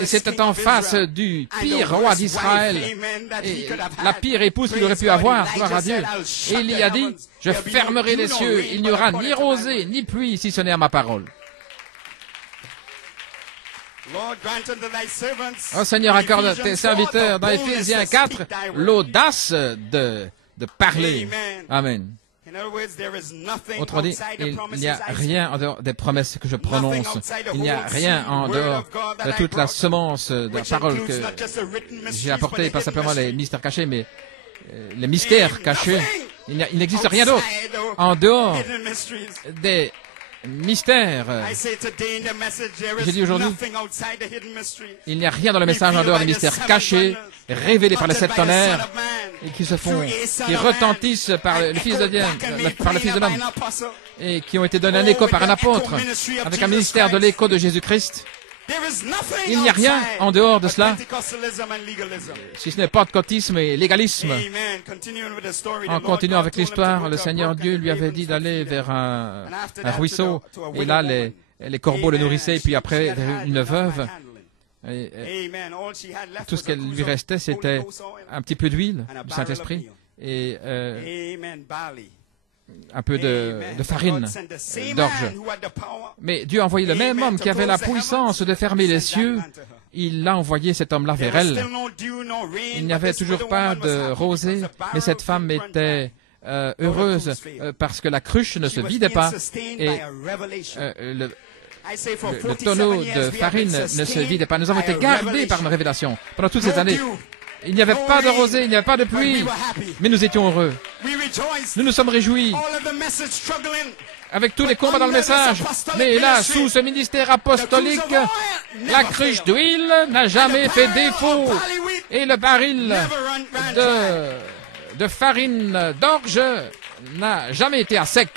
Et c'était en face du pire roi d'Israël et la pire épouse qu'il aurait pu avoir, gloire à Dieu. Et il y a dit, je fermerai les cieux, il n'y aura ni rosée ni pluie si ce n'est à ma parole. Oh Seigneur, accorde à tes serviteurs dans Éphésiens 4 l'audace de parler. Amen. Autrement dit, il n'y a rien en dehors des promesses que je prononce. Il n'y a rien en dehors de toute la semence de la parole que j'ai apportée, pas simplement les mystères cachés, mais les mystères cachés. Il n'existe rien d'autre en dehors des mystères. J'ai dit aujourd'hui, il n'y a rien dans le message en dehors des mystères cachés, révélés par les 7 tonnerres, et qui retentissent par le Fils de Dieu, par le Fils de l'homme, et qui ont été donnés un écho par un apôtre, avec un ministère de l'écho de Jésus-Christ. Il n'y a rien en dehors de cela, si ce n'est pentecôtisme et légalisme. En continuant avec l'histoire, le Seigneur Dieu lui avait dit d'aller vers un ruisseau, et là, les corbeaux le nourrissaient, et puis après, une veuve. Et tout ce qu'elle lui restait, c'était un petit peu d'huile du Saint-Esprit et un peu de farine d'orge. Mais Dieu a envoyé le même homme qui avait la puissance de fermer les cieux. Il l'a envoyé cet homme-là vers elle. Il n'y avait toujours pas de rosée, mais cette femme était heureuse parce que la cruche ne se vidait pas et le tonneau de farine ne se vidait pas. Nous avons été gardés par une révélation pendant toutes ces années. Il n'y avait pas de rosée, il n'y avait pas de pluie, mais nous étions heureux. Nous nous sommes réjouis avec tous les combats dans le message. Mais là, sous ce ministère apostolique, la cruche d'huile n'a jamais fait défaut et le baril de farine d'orge n'a jamais été à sec.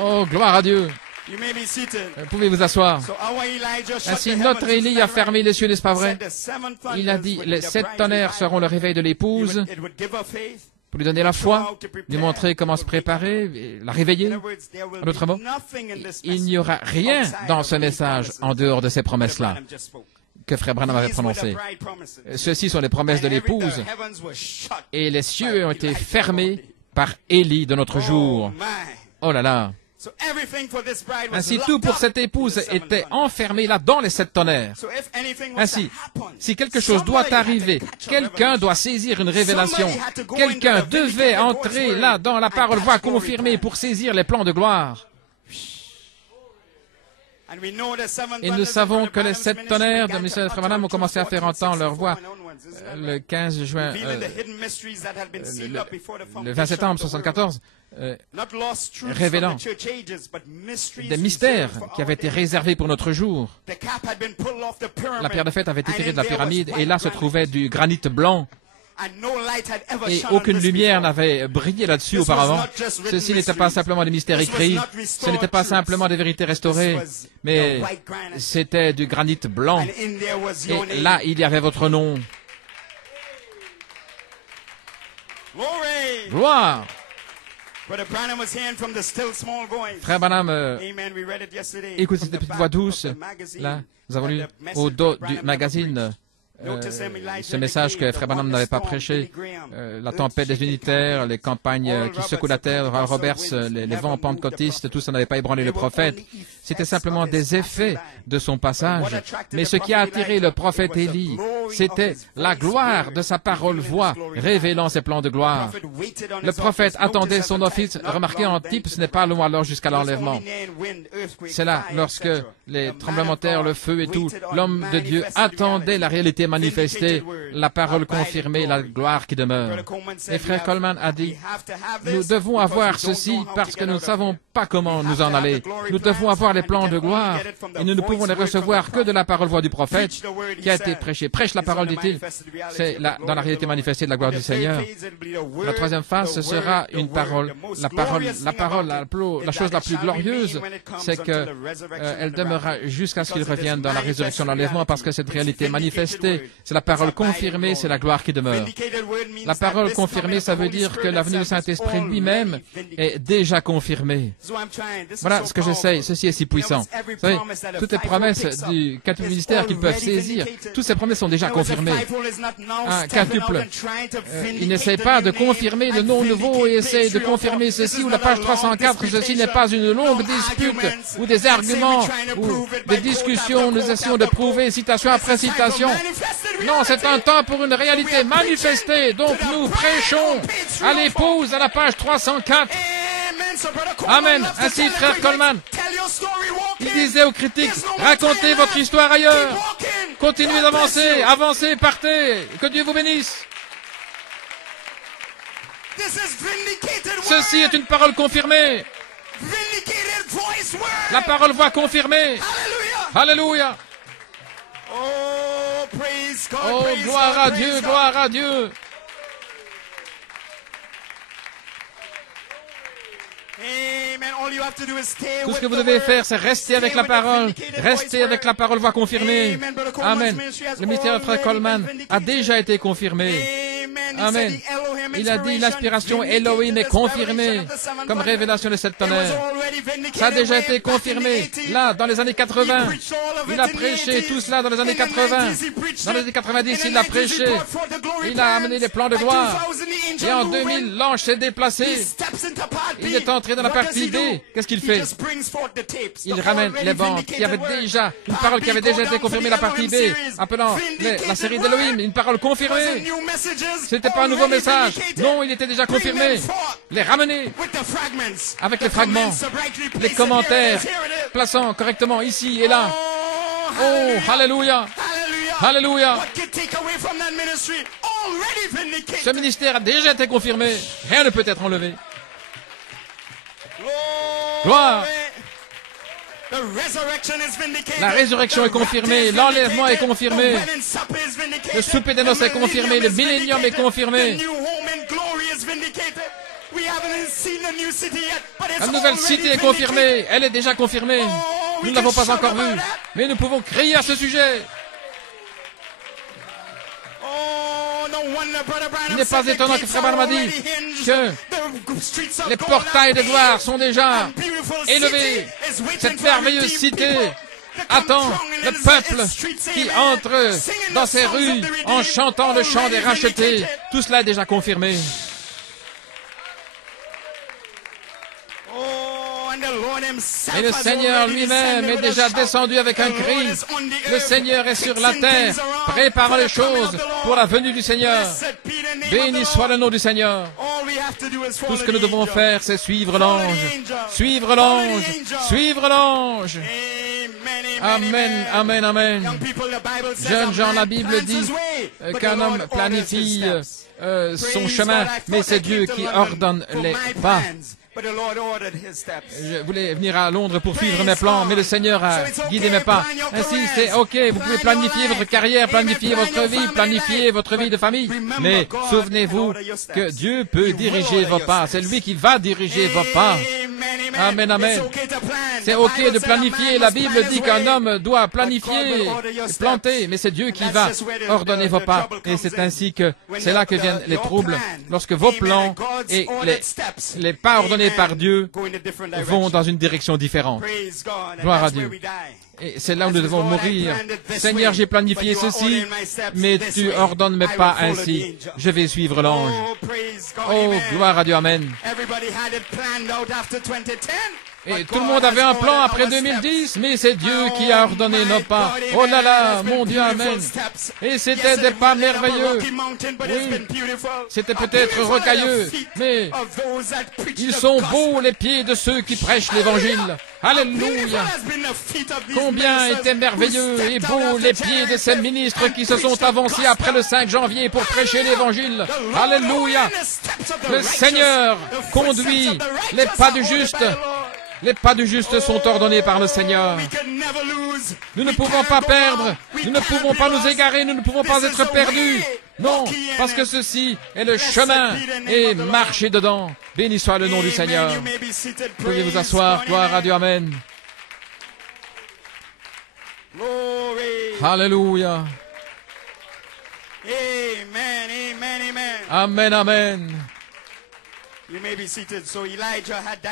Oh, gloire à Dieu. Vous pouvez vous asseoir. Ainsi, notre Élie a fermé les cieux, n'est-ce pas vrai? Il a dit, les 7 tonnerres seront le réveil de l'épouse, pour lui donner la foi, lui montrer comment se préparer, la réveiller. En d'autres mots, il n'y aura rien dans ce message en dehors de ces promesses-là que Frère Branham avait prononcées. Ceci sont les promesses de l'épouse, et les cieux ont été fermés par Élie de notre jour. Oh là là! Ainsi, tout pour cette épouse était enfermé là dans les 7 tonnerres. Ainsi, si quelque chose doit arriver, quelqu'un doit saisir une révélation. Quelqu'un devait entrer là dans la parole voix confirmée pour saisir les plans de gloire. Et nous savons que les 7 tonnerres de M. Frère Branham ont commencé à faire entendre leur voix le 15 juin, le 20 septembre 1974. Révélant des mystères qui avaient été réservés pour notre jour. La pierre de fête avait été tirée de la pyramide et là se trouvait du granit blanc. Et aucune lumière n'avait brillé là-dessus auparavant. Ceci n'était pas simplement des mystères écrits, ce n'était pas simplement des vérités restaurées, mais c'était du granit blanc. Et là, il y avait votre nom. Gloire! Frère Branham, écoute cette petite voix douce. Là, nous avons lu au dos du magazine ce message que Frère Branham n'avait pas prêché. La tempête des unitaires, les campagnes qui secouent la terre, Roberts, les vents pentecôtistes, tout ça n'avait pas ébranlé le prophète. C'était simplement des effets de son passage. Mais ce qui a attiré le prophète Élie, c'était la gloire de sa parole voix, révélant ses plans de gloire. Le prophète attendait son office. Remarquez, en type, ce n'est pas long alors jusqu'à l'enlèvement. C'est là, lorsque les tremblements de terre, le feu et tout, l'homme de Dieu attendait la réalité manifestée, la parole confirmée, la gloire qui demeure. Et Frère Coleman a dit, nous devons avoir ceci parce que nous ne savons pas comment nous en aller. Nous devons avoir les plans de gloire et nous ne pouvons les recevoir que de la parole voix du prophète qui a été prêchée. Prêche la parole, dit-il. C'est dans la réalité manifestée de la gloire du Seigneur. La troisième phase, ce sera une parole. La chose la plus glorieuse, c'est que elle demeurera jusqu'à ce qu'il revienne dans la résurrection de l'enlèvement parce que cette réalité manifestée, c'est la parole confirmée, c'est la gloire qui demeure. La parole confirmée, ça veut dire que l'avenue du Saint-Esprit lui-même est déjà confirmée. Voilà ce que j'essaye. Ceci est si puissant. Vous savez, toutes les promesses du quintuple ministère qu'ils peuvent saisir, toutes ces promesses sont déjà confirmées. Un quintuple, il n'essaie pas de confirmer le nom nouveau et essaie de confirmer ceci ou la page 304. Ceci n'est pas une longue dispute ou des arguments ou des discussions. Nous essayons de prouver citation après citation. Non, c'est un temps pour une réalité manifestée. Donc nous prêchons à l'épouse à la page 304. Amen. Ainsi, Frère Coleman, il disait aux critiques, racontez votre histoire ailleurs. Continuez d'avancer, avancez, partez. Que Dieu vous bénisse. Ceci est une parole confirmée. La parole voix confirmée. Alléluia. Oh, gloire à Dieu, gloire à Dieu. Tout ce que vous devez faire, c'est rester avec la parole. Rester avec la parole voix confirmée. Amen. Le mystère de Frère Coleman a déjà été confirmé. Amen. Il a dit l'inspiration Elohim est confirmée comme révélation de cette tonnerre. Ça a déjà été confirmé. Là, dans les années 80, il a prêché tout cela dans les années 80. Dans les années 90, il a prêché. Il a amené les plans de gloire. Et en 2000, l'ange s'est déplacé. Il est entré dans la partie B. Qu'est-ce qu'il fait? Il ramène les bandes qui avaient déjà, une parole qui avait déjà été confirmée, la partie B, appelant la série d'Elohim, une parole confirmée. C'était pas un nouveau message. Non, il était déjà confirmé. Les ramener avec les fragments, les commentaires, plaçant correctement ici et là. Oh, alléluia. Alléluia. Ce ministère a déjà été confirmé. Rien ne peut être enlevé. Gloire. La résurrection est confirmée, l'enlèvement est confirmé, le souper des noces est confirmé, le millénium est confirmé, La nouvelle cité est confirmée. Elle est déjà confirmée. Nous ne l'avons pas encore vue. Mais nous pouvons crier à ce sujet. Il n'est pas étonnant que Frère Branham a dit que les portails de gloire sont déjà élevés. Cette merveilleuse cité attend le peuple qui entre dans ces rues en chantant le chant des rachetés. Tout cela est déjà confirmé. Et le Seigneur lui-même est déjà descendu avec un cri. Le Seigneur est sur la terre, préparant les choses pour la venue du Seigneur. Béni soit le nom du Seigneur. Tout ce que nous devons faire, c'est suivre l'ange. Suivre l'ange. Suivre l'ange. Amen, amen, amen. Jeunes gens, la Bible dit qu'un homme planifie son chemin, mais c'est Dieu qui ordonne les pas. Je voulais venir à Londres pour suivre mes plans, mais le Seigneur a guidé mes pas. Ainsi, c'est OK, vous pouvez planifier votre carrière, planifier votre vie de famille. Mais souvenez-vous que Dieu peut diriger vos pas. C'est lui qui va diriger vos pas. Amen, amen. C'est OK de planifier. La Bible dit qu'un homme doit planifier, planter, mais c'est Dieu qui va ordonner vos pas. Et c'est ainsi que c'est là que viennent les troubles. Lorsque vos plans et les pas ordonnés par Dieu vont dans une direction différente. Gloire à Dieu. Et c'est là où nous devons mourir. Seigneur, j'ai planifié ceci, mais tu ordonnes mes pas ainsi. Je vais suivre l'ange. Oh, gloire à Dieu, amen. Et tout le monde avait un plan après 2010, mais c'est Dieu qui a ordonné nos pas. Oh là là, mon Dieu, amen. Et c'était des pas merveilleux. Oui, c'était peut-être rocailleux, mais ils sont beaux les pieds de ceux qui prêchent l'Évangile. Alléluia. Combien étaient merveilleux et beaux les pieds de ces ministres qui se sont avancés après le 5 janvier pour prêcher l'Évangile. Alléluia. Le Seigneur conduit les pas du juste. Les pas du juste sont ordonnés par le Seigneur. Nous ne pouvons pas perdre. Nous ne pouvons pas nous égarer. Nous ne pouvons pas être perdus. Non, parce que ceci est le chemin et marchez dedans. Béni soit le nom du Seigneur. Vous pouvez vous asseoir. Gloire à Dieu. Amen. Alléluia. Amen, amen.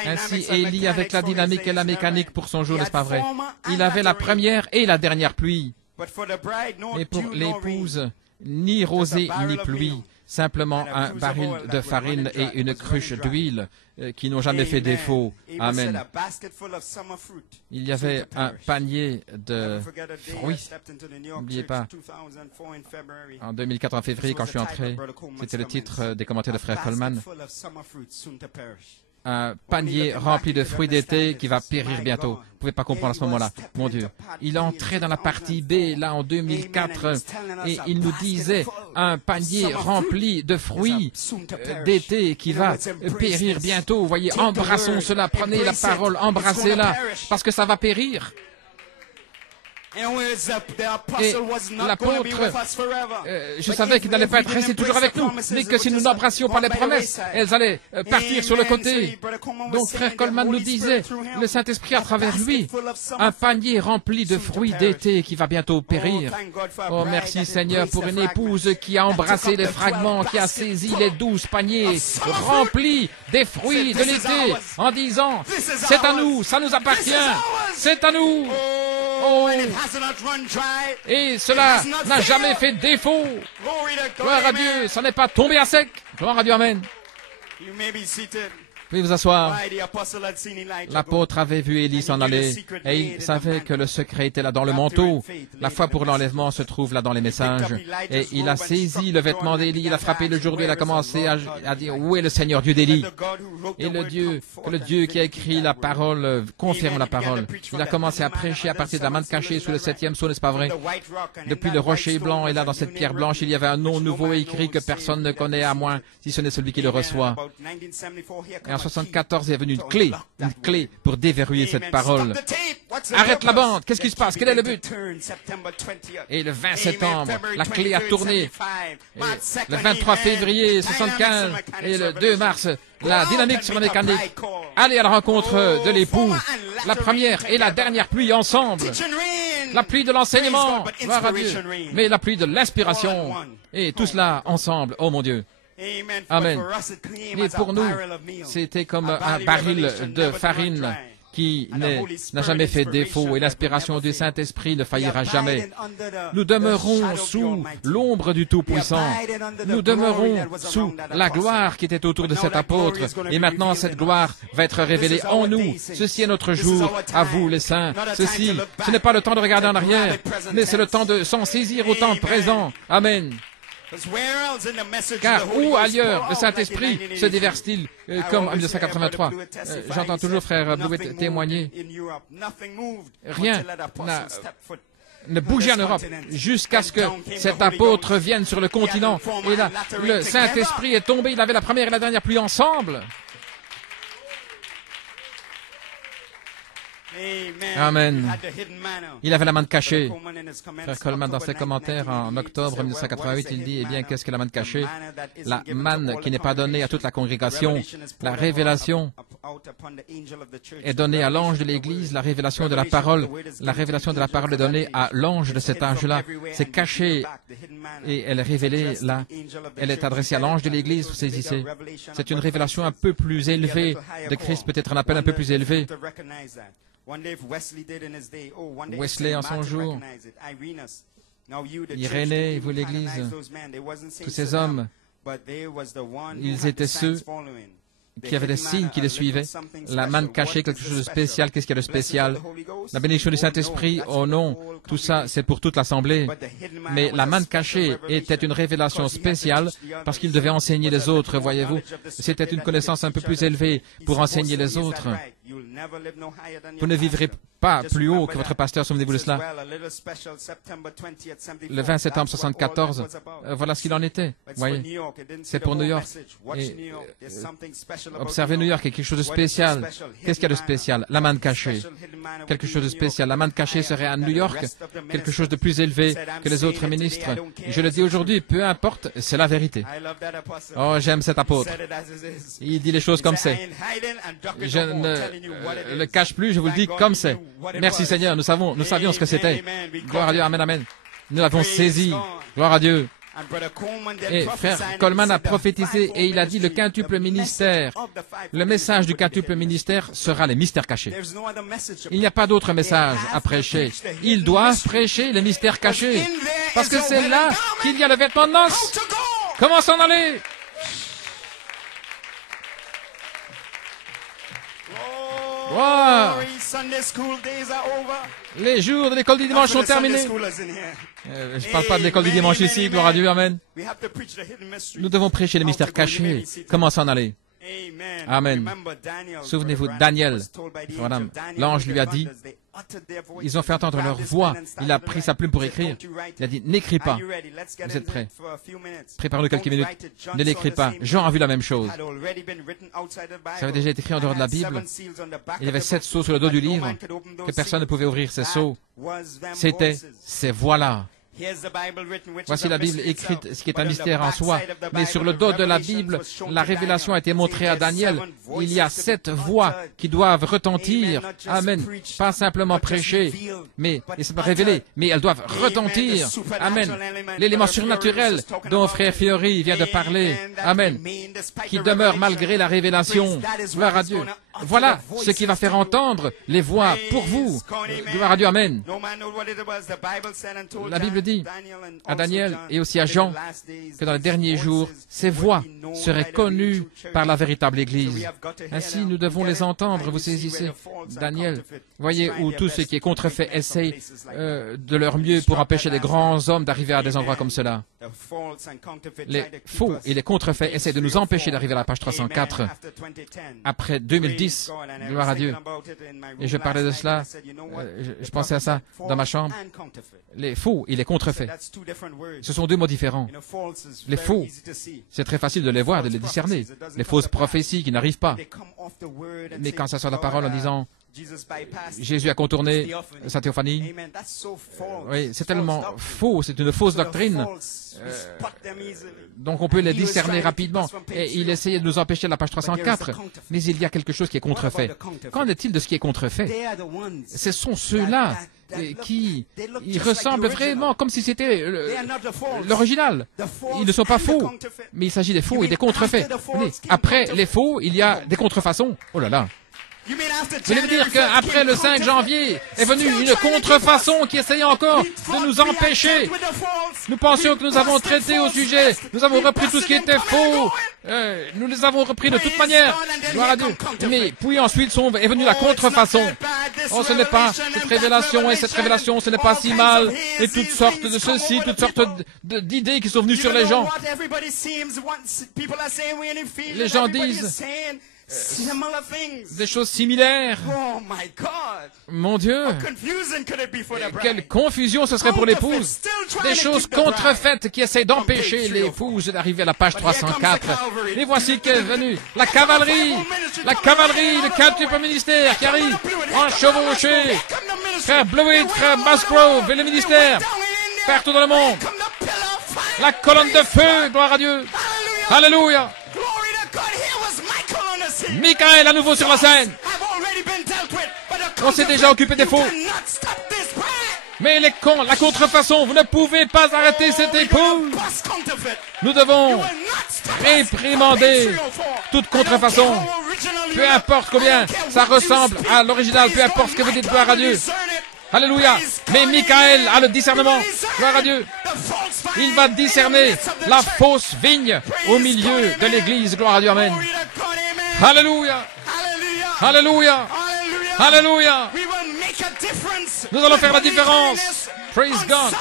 Ainsi, Élie, avec la dynamique et la mécanique pour son jour, n'est-ce pas vrai? Il avait la première et la dernière pluie. Mais pour l'épouse, ni rosée ni pluie, simplement un baril de farine et une cruche d'huile qui n'ont jamais fait défaut. Amen. Il y avait un panier de fruits. N'oubliez pas, en 2004, en février, quand je suis entré, c'était le titre des commentaires de Frère Coleman. Un panier rempli de fruits d'été qui va périr bientôt. Vous ne pouvez pas comprendre à ce moment-là. Mon Dieu. Il entrait dans la partie B, là, en 2004, et il nous disait un panier rempli de fruits d'été qui va périr bientôt. Vous voyez, embrassons cela, prenez la parole, embrassez-la, parce que ça va périr. Et l'apôtre, je savais qu'il n'allait pas être resté toujours avec nous, mais que si nous n'embrassions pas les promesses, elles allaient partir sur le côté. Donc Frère Coleman nous disait, le Saint-Esprit à travers lui, un panier rempli de fruits d'été qui va bientôt périr. Oh merci Seigneur pour une épouse qui a embrassé les fragments, qui a saisi les 12 paniers remplis des fruits de l'été en disant, c'est à nous, ça nous appartient, c'est à nous. Oh. Et cela n'a jamais fait défaut. Gloire à Dieu, ça n'est pas tombé à sec. Gloire à Dieu, amen. Vous pouvez vous asseoir. L'apôtre avait vu Élie s'en aller et il savait que le secret était là dans le manteau. La foi pour l'enlèvement se trouve là dans les messages. Et il a saisi le vêtement d'Élie, il a frappé le jour, il a commencé à dire où est le Seigneur Dieu d'Élie. Et le Dieu qui a écrit la parole confirme la parole. Il a commencé à prêcher à partir de la manne cachée sous le 7e sceau, n'est-ce pas vrai? Depuis le rocher blanc et là dans cette pierre blanche, il y avait un nom nouveau écrit que personne ne connaît à moins si ce n'est celui qui le reçoit. Et en 1974, il est venu une clé pour déverrouiller cette parole. Arrête la bande. Qu'est-ce qui se passe? Quel est le but? Et le 20 septembre, la clé a tourné. Et le 23 février 75 et le 2 mars, la dynamique sur la mécanique. Allez à la rencontre de l'époux. La première et la dernière pluie ensemble. La pluie de l'enseignement, gloire à Dieu. Mais la pluie de l'inspiration. Et tout cela ensemble, oh mon Dieu. Amen. Et pour nous, c'était comme un baril de farine qui n'a jamais fait défaut et l'inspiration du Saint-Esprit ne faillira jamais. Nous demeurons sous l'ombre du Tout-Puissant. Nous demeurons sous la gloire qui était autour de cet apôtre. Et maintenant, cette gloire va être révélée en nous. Ceci est notre jour, à vous les saints. Ceci, ce n'est pas le temps de regarder en arrière, mais c'est le temps de s'en saisir au temps présent. Amen. Car où ailleurs le Saint-Esprit se déverse-t-il comme en 1983? J'entends toujours frère Blewett témoigner. Rien ne bougeait en Europe jusqu'à ce que cet apôtre vienne sur le continent. Et là, le Saint-Esprit est tombé. Il avait la première et la dernière pluie ensemble. Amen. Il avait la manne cachée. Frère Coleman, dans ses commentaires en octobre 1988, il dit, eh bien, qu'est-ce que la manne cachée? La manne qui n'est pas donnée à toute la congrégation. La révélation est donnée à l'ange de l'Église, la révélation de la parole. La révélation de la parole est donnée à l'ange de cet âge-là. C'est caché et elle est révélée là. Elle est adressée à l'ange de l'Église, vous saisissez. C'est une révélation un peu plus élevée de Christ, peut-être un appel un peu plus élevé. Wesley en son jour, Irénée, vous l'Église, tous ces hommes, ils étaient ceux qui avaient des signes qui les suivaient. La manne cachée, quelque chose de spécial. Qu'est-ce qu'il y a de spécial? La bénédiction du Saint-Esprit, oh non, tout ça, c'est pour toute l'Assemblée. Mais la manne cachée était une révélation spéciale parce qu'il devait enseigner les autres, voyez-vous. C'était une connaissance un peu plus élevée pour enseigner les autres. Vous ne vivrez pas plus haut que votre pasteur, souvenez-vous de cela. Le 20 septembre 1974, voilà ce qu'il en était. Voyez, c'est pour New York. Et, observez New York, il y a quelque chose de spécial. Qu'est-ce qu'il y a de spécial? La manne cachée. Quelque chose de spécial. La manne cachée serait à New York quelque chose de plus élevé que les autres ministres. Je le dis aujourd'hui, peu importe, c'est la vérité. Oh, j'aime cet apôtre. Il dit les choses comme c'est. Je ne le cache plus, je vous le dis comme c'est. Merci Seigneur, nous savions ce que c'était. Gloire à Dieu, amen, amen. Nous l'avons saisi. Gloire à Dieu. Et frère Coleman a prophétisé et il a dit le quintuple ministère. Le message du quintuple ministère sera les mystères cachés. Il n'y a pas d'autre message à prêcher. Ils doivent prêcher les mystères cachés. Parce que c'est là qu'il y a le vêtement de noces. Comment s'en aller? Wow. Les jours de l'école du dimanche sont terminés. Je ne parle pas de l'école du dimanche ici, gloire à Dieu, amen. Nous devons prêcher les mystères cachés. Comment s'en aller? Amen. Souvenez-vous, Daniel, l'ange lui a dit, ils ont fait entendre leur voix. Il a pris sa plume pour écrire. Il a dit, n'écris pas. Vous êtes prêts? Préparez-nous quelques minutes. Ne l'écris pas. Jean a vu la même chose. Ça avait déjà été écrit en dehors de la Bible. Il y avait 7 sceaux sur le dos du livre, que personne ne pouvait ouvrir ces sceaux. C'était ces voix-là. Voici la Bible écrite, ce qui est un mystère en soi. Mais sur le dos de la Bible, la révélation a été montrée à Daniel. Il y a 7 voix qui doivent retentir. Amen. Pas simplement prêcher, mais c'est pas révélé, mais elles doivent retentir. Amen. L'élément surnaturel dont frère Fiori vient de parler. Amen. Qui demeure malgré la révélation. Gloire à Dieu. Voilà ce qui va faire entendre les voix pour vous. Gloire à Dieu, amen. La Bible dit à Daniel et aussi à Jean que dans les derniers jours, ces voix seraient connues par la véritable Église. Ainsi, nous devons les entendre, vous saisissez. Daniel, voyez où tout ce qui est contrefait essaye de leur mieux pour empêcher les grands hommes d'arriver à des endroits comme cela. Les faux et les contrefaits essaient de nous empêcher d'arriver à la page 304. Après 2010, gloire à Dieu. Et je parlais de cela, je pensais à ça dans ma chambre. Les faux et les contrefaits. Ce sont 2 mots différents. Les faux, c'est très facile de les voir, de les discerner. Les fausses prophéties qui n'arrivent pas. Mais quand ça sort de la parole en disant Jésus a contourné sa théophanie. Oui, c'est tellement faux, c'est une fausse doctrine. Donc on peut les discerner rapidement. Et il essayait de nous empêcher à la page 304. Mais il y a quelque chose qui est contrefait. Qu'en est-il de ce qui est contrefait? Ce sont ceux-là qui ressemblent vraiment comme si c'était l'original. Ils ne sont pas faux, mais il s'agit des faux et des contrefaits. Après les faux, il y a des contrefaçons. Oh là là! Vous voulez dire qu'après le 5 janvier est venue une contrefaçon qui essayait encore de nous empêcher. Nous pensions que nous avons traité au sujet. Nous avons repris tout ce qui était faux. Nous les avons repris de toute manière. Gloire à Dieu. Mais puis ensuite est venue la contrefaçon. Oh, ce n'est pas cette révélation et cette révélation, ce n'est pas si mal. Et toutes sortes de ceci, toutes sortes d'idées qui sont venues sur les gens. Les gens disent des choses similaires. Mon Dieu, quelle confusion ce serait pour l'épouse. Des choses contrefaites qui essayent d'empêcher l'épouse d'arriver à la page 304. Et voici qu'est venue la cavalerie, le quintuple ministère qui arrive en chevauché. Frère Blewett, frère Musgrove et le ministère partout dans le monde. La colonne de feu, gloire à Dieu. Alléluia. Michael à nouveau sur la scène. On s'est déjà occupé des faux. Mais la contrefaçon, vous ne pouvez pas arrêter cette épouse. Nous devons réprimander toute contrefaçon. Peu importe combien ça ressemble à l'original, peu importe ce que vous dites, gloire à Dieu. Alléluia. Mais Michael a le discernement. Gloire à Dieu. Il va discerner la fausse vigne au milieu de l'église. Gloire à Dieu. Amen. Alléluia. Alléluia. Alléluia. Nous allons faire la différence. Praise God.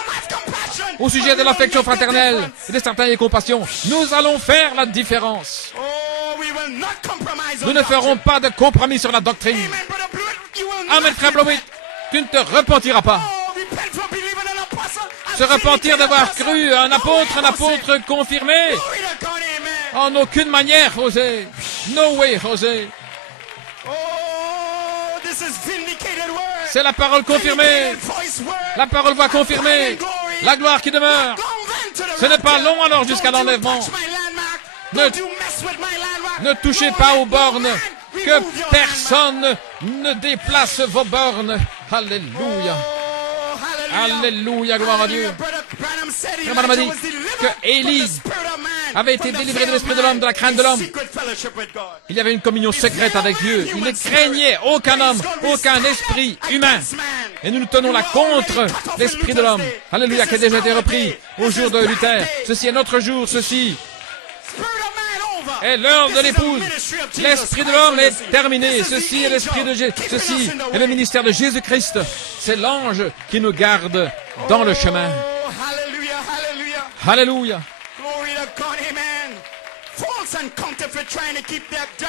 Au sujet de l'affection fraternelle et de certaines compassions, nous allons faire la différence. Nous ne ferons pas de compromis sur la doctrine. Amen, frère Blowit. Tu ne te repentiras pas. Se repentir d'avoir cru un apôtre confirmé. En aucune manière, José. No way, José. C'est la parole confirmée. La parole va confirmer. La gloire qui demeure. Ce n'est pas long alors jusqu'à l'enlèvement. Ne touchez pas aux bornes. Que personne ne déplace vos bornes. Alléluia. Alléluia, gloire à Dieu. Frère Branham a dit que Élie avait été délivré de l'esprit de l'homme, de la crainte de l'homme. Il y avait une communion secrète avec Dieu. Il ne craignait aucun homme, aucun esprit humain. Et nous nous tenons là contre l'esprit de l'homme. Alléluia, qui a déjà été repris au jour de Luther. Ceci est notre jour, ceci est l'heure de l'épouse. L'esprit de l'homme est terminé. Ceci est l'esprit de Jésus. Ceci est le ministère de Jésus-Christ. C'est l'ange qui nous garde dans le chemin. Alléluia.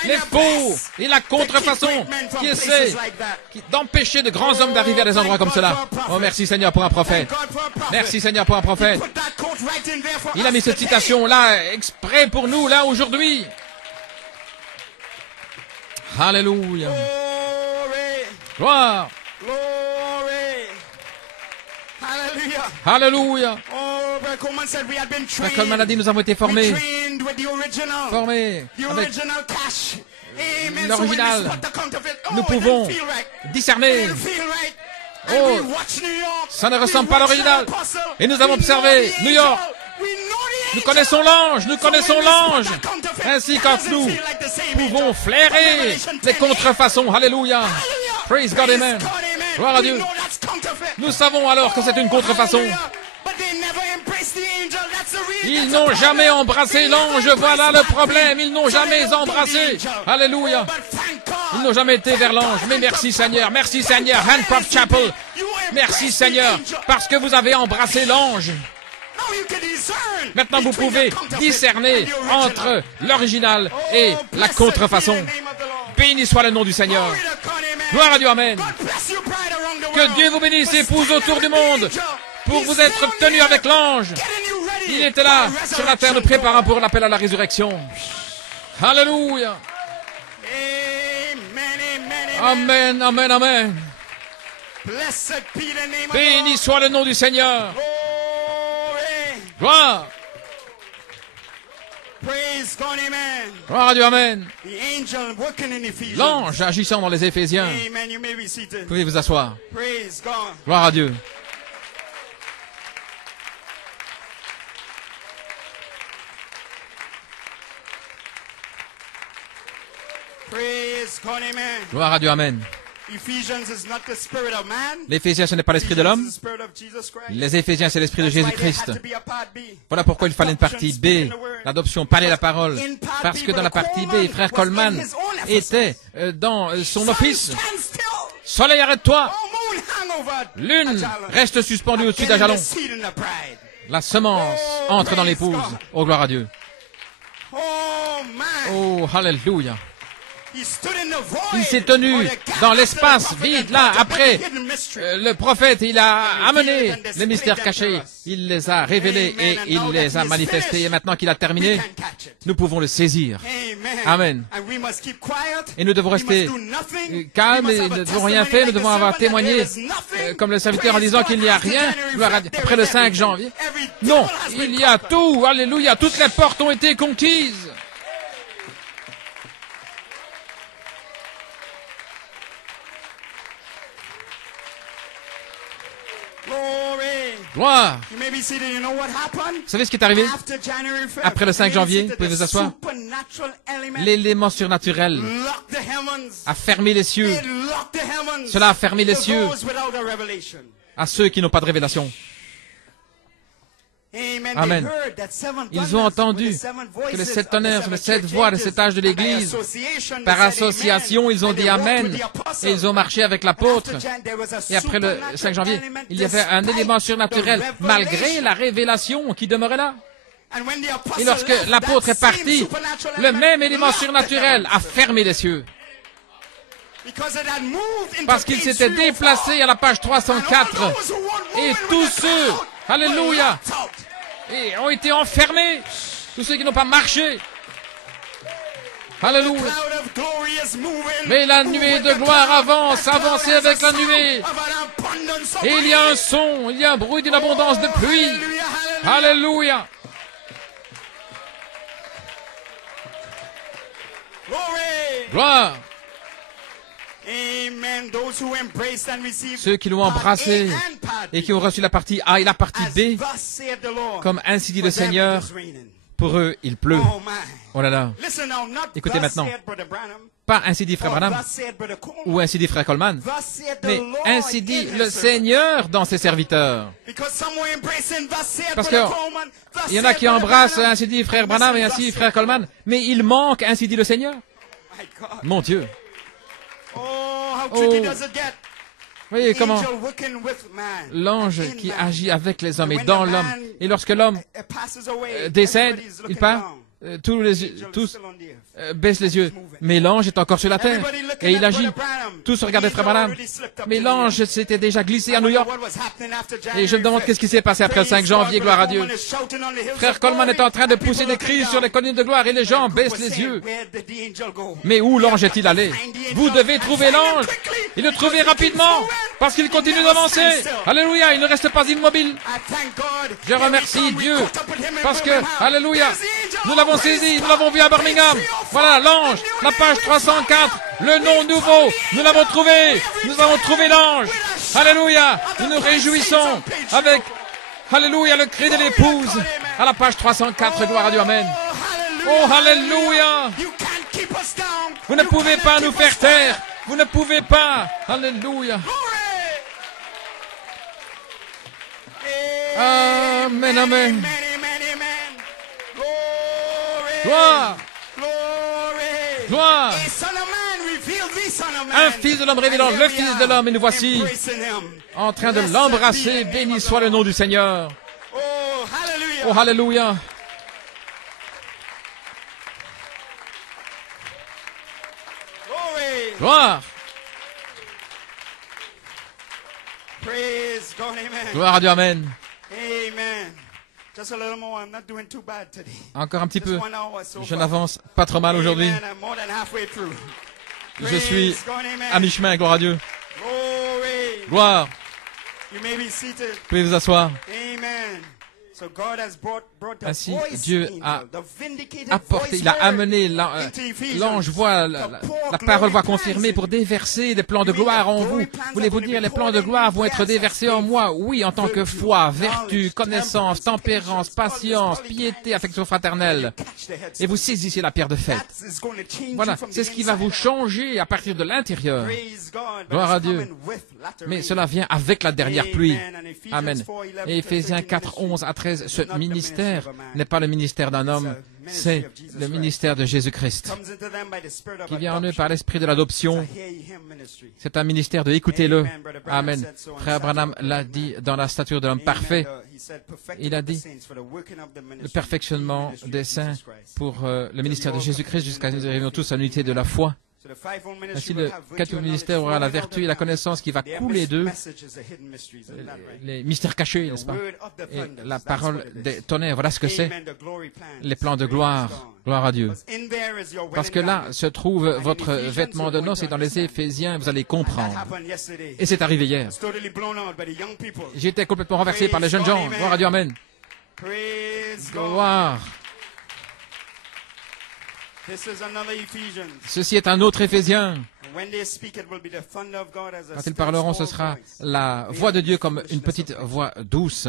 Les faux et la contrefaçon qui essaient d'empêcher de grands hommes d'arriver à des endroits comme cela. Oh, merci Seigneur pour un prophète. Merci Seigneur pour un prophète. Il a mis cette citation là exprès pour nous là aujourd'hui. Alléluia. Gloire. Alléluia. Frère Coleman a dit, nous avons été formés avec l'original. Nous pouvons discerner. Oh, ça ne ressemble pas à l'original. Et nous avons observé New York. Nous connaissons l'ange, ainsi quand nous pouvons flairer les contrefaçons. Alléluia. Praise God, amen. Gloire à Dieu. Nous savons alors que c'est une contrefaçon. Ils n'ont jamais embrassé l'ange, voilà le problème. Ils n'ont jamais embrassé. Alléluia. Ils n'ont jamais été vers l'ange. Mais merci Seigneur, Handcroft Chapel. Merci Seigneur, parce que vous avez embrassé l'ange. Maintenant, vous pouvez discerner entre l'original et la contrefaçon. Béni soit le nom du Seigneur. Gloire à Dieu, amen. Que Dieu vous bénisse, épouse autour du monde, pour vous être tenus avec l'ange. Il était là, sur la terre, nous préparant pour l'appel à la résurrection. Alléluia. Amen, amen, amen. Blessed be the name of Béni God. soit le nom du Seigneur. Glory. Gloire. Praise God, amen. Gloire à Dieu, amen. The angel working in Ephesians. L'ange agissant dans les Éphésiens. Amen. You may be seated. Pouvez vous asseoir. Praise God. Gloire à Dieu. Praise God, amen. Gloire à Dieu, amen. Ephesians is not the spirit of man. L'Éphésiens, ce n'est pas l'esprit de Ephesians l'homme. is the spirit of Jesus Christ. Les Éphésiens, c'est l'esprit de That's why there Jésus-Christ. had to be a part B. Voilà pourquoi il fallait une partie Adoption, B, speaking the word. l'adoption, parler la parole. In part Parce B, que dans la Brother partie B, Coleman frère was Coleman in his own était Ephesus. dans son Sun office. stand still. Soleil, arrête-toi. Oh, moon hang over Lune Ajalon. reste suspendue au-dessus Get in d'Ajalon. the seed in the bride. La semence entre dans l'épouse. Oh, gloire à Dieu. Oh, man. Oh, hallelujah. He stood in the void Il s'est tenu for the gap dans after l'espace the prophet vide, and là, contemplated après the hidden mystery. le prophète, il a amené les mystères cachés. Il les a révélés et il les a manifestés. Et maintenant qu'il a We terminé, can catch it. nous pouvons le saisir. Amen. Amen. And we must keep quiet. Et nous devons We rester must do nothing. calmes We et must nous have ne a devons rien testimony faire. Nous like devons the avoir servant that témoigné there is nothing. comme le serviteur en Praise disant God. qu'il n'y a After rien. January Gloire à Dieu. 5th, Après le there is 5 everything. janvier. Every Non, devil has been il y a conquered. tout. Alléluia. Toutes les portes ont été conquises. Glory. Gloire. You may be seated. You know what happened? Vous savez ce qui est arrivé? After January 5th, Après le 5 you may be janvier, seated. vous pouvez vous The asseoir. supernatural element L'élément surnaturel locked the heavens. a fermé les cieux It locked the heavens. Cela a fermé les to cieux. those without a revelation. à ceux qui n'ont pas de révélation. Amen. Amen. They heard that seven Ils ont thunders entendu with the seven que voices les of 7 the tonnerres, seven les 7 church voix, les ages. 7 âges de And by l'Église, association, they par said association, amen. ils ont And dit they walked Amen, with the apostles. et ils ont marché avec l'apôtre. And after Jan- there was a Et après le supernatural 5 janvier, element il y avait un despite élément the surnaturel, revelation. malgré la révélation qui demeurait là. And when the apostle Et lorsque left, l'apôtre that est parti, same supernatural le element même élément locked the surnaturel a heavens. fermé les cieux. Because it had moved into Parce qu'il page s'était 304. déplacé à la page And all 304. those who weren't Et moving tous with the ceux, cloud alléluia, were locked out. et ont été enfermés. Tous ceux qui n'ont pas marché. Alléluia. Cloud of glory is moving. Mais la Move nuée with de the gloire cloud. avance, That cloud avancez has avec a la sound nuée. of an abundance of Et il y a un rain. son, il y a un bruit d'une abondance de Oh, pluie. hallelujah, hallelujah. Alléluia. Glory. Gloire. Amen. Those who embraced and received Ceux qui l'ont part embrassé A and part B, et qui ont reçu la partie A et la partie as B, thus saith the Lord, comme ainsi dit le for them Seigneur, it is raining. pour eux il pleut. Oh my. Oh là là. Listen now, not Écoutez thus maintenant. saith Brother Branham, Pas ainsi dit Frère or Branham thus saith Brother Coleman. ou ainsi dit Frère Coleman, Thus saith the mais Lord ainsi in dit his le servant. Seigneur dans ses serviteurs. Because some were embracing thus saith Parce Brother que Coleman, thus il y en a saith qui Brother embrassent Branham. ainsi dit Frère And Branham et listen, ainsi thus Frère saith Coleman, mais il manque ainsi dit le Seigneur. My God. Mon Dieu. Oh, how tricky Oh. does it get? Voyez comment Angel working with man. l'ange In qui man. agit avec les hommes et When dans the l'homme. man, Et lorsque l'homme passes away, décède, everybody's il looking part, down. tous Angel tous still on the earth. baissent les yeux. Mais l'ange est encore sur la terre Everybody looking et il at agit. Brother Branham. Tous regardaient The Frère angel Branham. already slipped up Mais to New York. l'ange s'était déjà glissé à I New wonder York. what was happening after Et je me demande 5th. qu'est-ce qui s'est passé après le 5 Praise janvier, God, gloire à Brother Dieu. Coleman is shouting on the hills Frère of Coleman glory. est en train de And people pousser des looking cris down. sur les collines de gloire et les gens And people baissent les saying, yeux. "Where did the angel go?" Mais où l'ange est-il allé? Find the Vous angel devez and trouver find him l'ange quickly, et le because trouver he keeps rapidement moving. parce qu'il He continue never d'avancer. stands still. Alléluia, il ne reste pas immobile. I thank God. Je Here remercie we come, we Dieu caught up with him in parce que, Birmingham. alléluia, There's the angel. nous l'avons Praise saisi, nous God. l'avons vu à Birmingham. Voilà l'ange, la page 304, le nom nouveau, nous l'avons trouvé, nous avons trouvé l'ange. Alléluia, nous nous réjouissons avec, alléluia, le cri de l'épouse à la page 304, gloire à Dieu, amen. Oh, alléluia, You can't keep us down. vous ne You pouvez cannot pas keep nous us faire down. taire, vous ne pouvez pas, alléluia. Amen, amen. Amen, amen, amen. Glory. Gloire, Glory. gloire. A son of man revealed the son of man. Un fils de l'homme révélant And le here we fils are, de l'homme, et nous voici embracing him. en train de Blessed l'embrasser. be the Béni name of soit the le nom Lord. du Seigneur. Oh, hallelujah. Oh, alléluia. Glory. Gloire, Praise God, amen. gloire à Dieu, amen. Amen. Just a little more. I'm not doing too bad today. Encore un petit Just peu. 1 hour so Je far. n'avance pas trop mal aujourd'hui. Amen. I'm more than halfway through. Je suis à mi-chemin, gloire à Dieu. Gloire. Vous pouvez vous asseoir. Ainsi, Dieu a apporté, il a amené l'ange voit, la parole va confirmer pour déverser des plans de gloire en vous. Voulez-vous dire, les plans de gloire vont être déversés en moi? Oui, en tant que foi, vertu, connaissance, tempérance, patience, piété, affection fraternelle. Et vous saisissez la pierre de fête. Voilà, c'est ce qui va vous changer à partir de l'intérieur. Gloire à Dieu. Mais cela vient avec la dernière pluie. Amen. Et Éphésiens 4, 11 à 13, ce ministère n'est pas le ministère d'un homme, c'est le ministère de Jésus-Christ qui vient en eux par l'esprit de l'adoption. C'est un ministère de écoutez-le. Amen. Frère Branham l'a dit dans la stature de l'homme parfait. Il a dit le perfectionnement des saints pour le ministère de Jésus-Christ jusqu'à ce que nous arrivions tous à l'unité de la foi. Ainsi, le quatrième ministère aura la vertu et la connaissance qui va couler d'eux, les mystères cachés, n'est-ce pas? Et la parole des tonnerres, voilà ce que c'est, les plans de gloire, gloire à Dieu. Parce que là se trouve votre vêtement de noces et dans les Éphésiens, vous allez comprendre. Et c'est arrivé hier. J'ai été complètement renversé par les jeunes gens, gloire à Dieu, amen. Gloire. Ceci est un autre Éphésien. Quand ils parleront, ce sera la voix de Dieu comme une petite voix douce.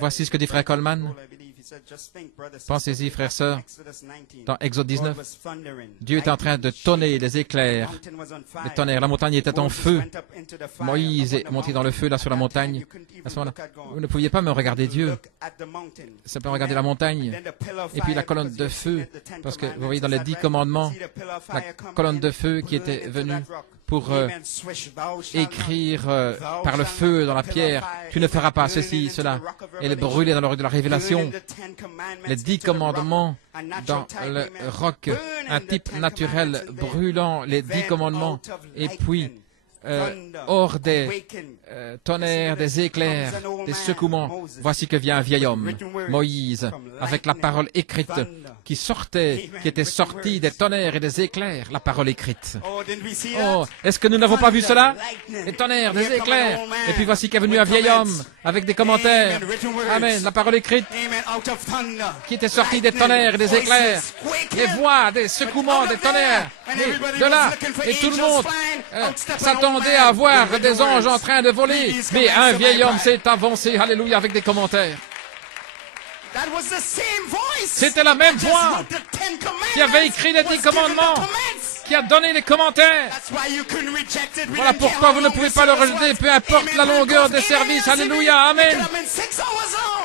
Voici ce que dit frère Coleman. Pensez-y, frères, sœurs, dans Exode 19, Dieu est en train de tonner les éclairs, les tonnerres. La montagne était en feu. Moïse est monté dans le feu, là, sur la montagne. À ce moment-là, vous ne pouviez pas me regarder Dieu. Simplement regarder la montagne. Et puis la colonne de feu. Parce que vous voyez dans les 10 commandements, la colonne de feu qui était venue pour écrire par le feu dans la pierre, tu ne feras pas ceci, cela. Et le brûler dans le roc de la révélation. Les 10 commandements dans le roc, un type naturel brûlant les 10 commandements. Et puis, hors des tonnerres, des éclairs, des secouements, voici que vient un vieil homme, Moïse, avec la parole écrite qui sortait, qui était sortie des tonnerres et des éclairs, la parole écrite. Oh, est-ce que nous n'avons pas vu cela? Des tonnerres, des éclairs. Et puis voici qu'est venu un vieil homme avec des commentaires. Amen, la parole écrite qui était sortie des tonnerres et des éclairs. Les voix, des secouements, des tonnerres. De là, et tout le monde s'attendait à voir des anges en train de voler. Mais un vieil homme s'est avancé, alléluia, avec des commentaires. C'était la même voix qui avait écrit les 10 commandements, qui a donné les commentaires. Voilà pourquoi vous ne pouvez pas le rejeter, peu importe la longueur des services. Alléluia, amen.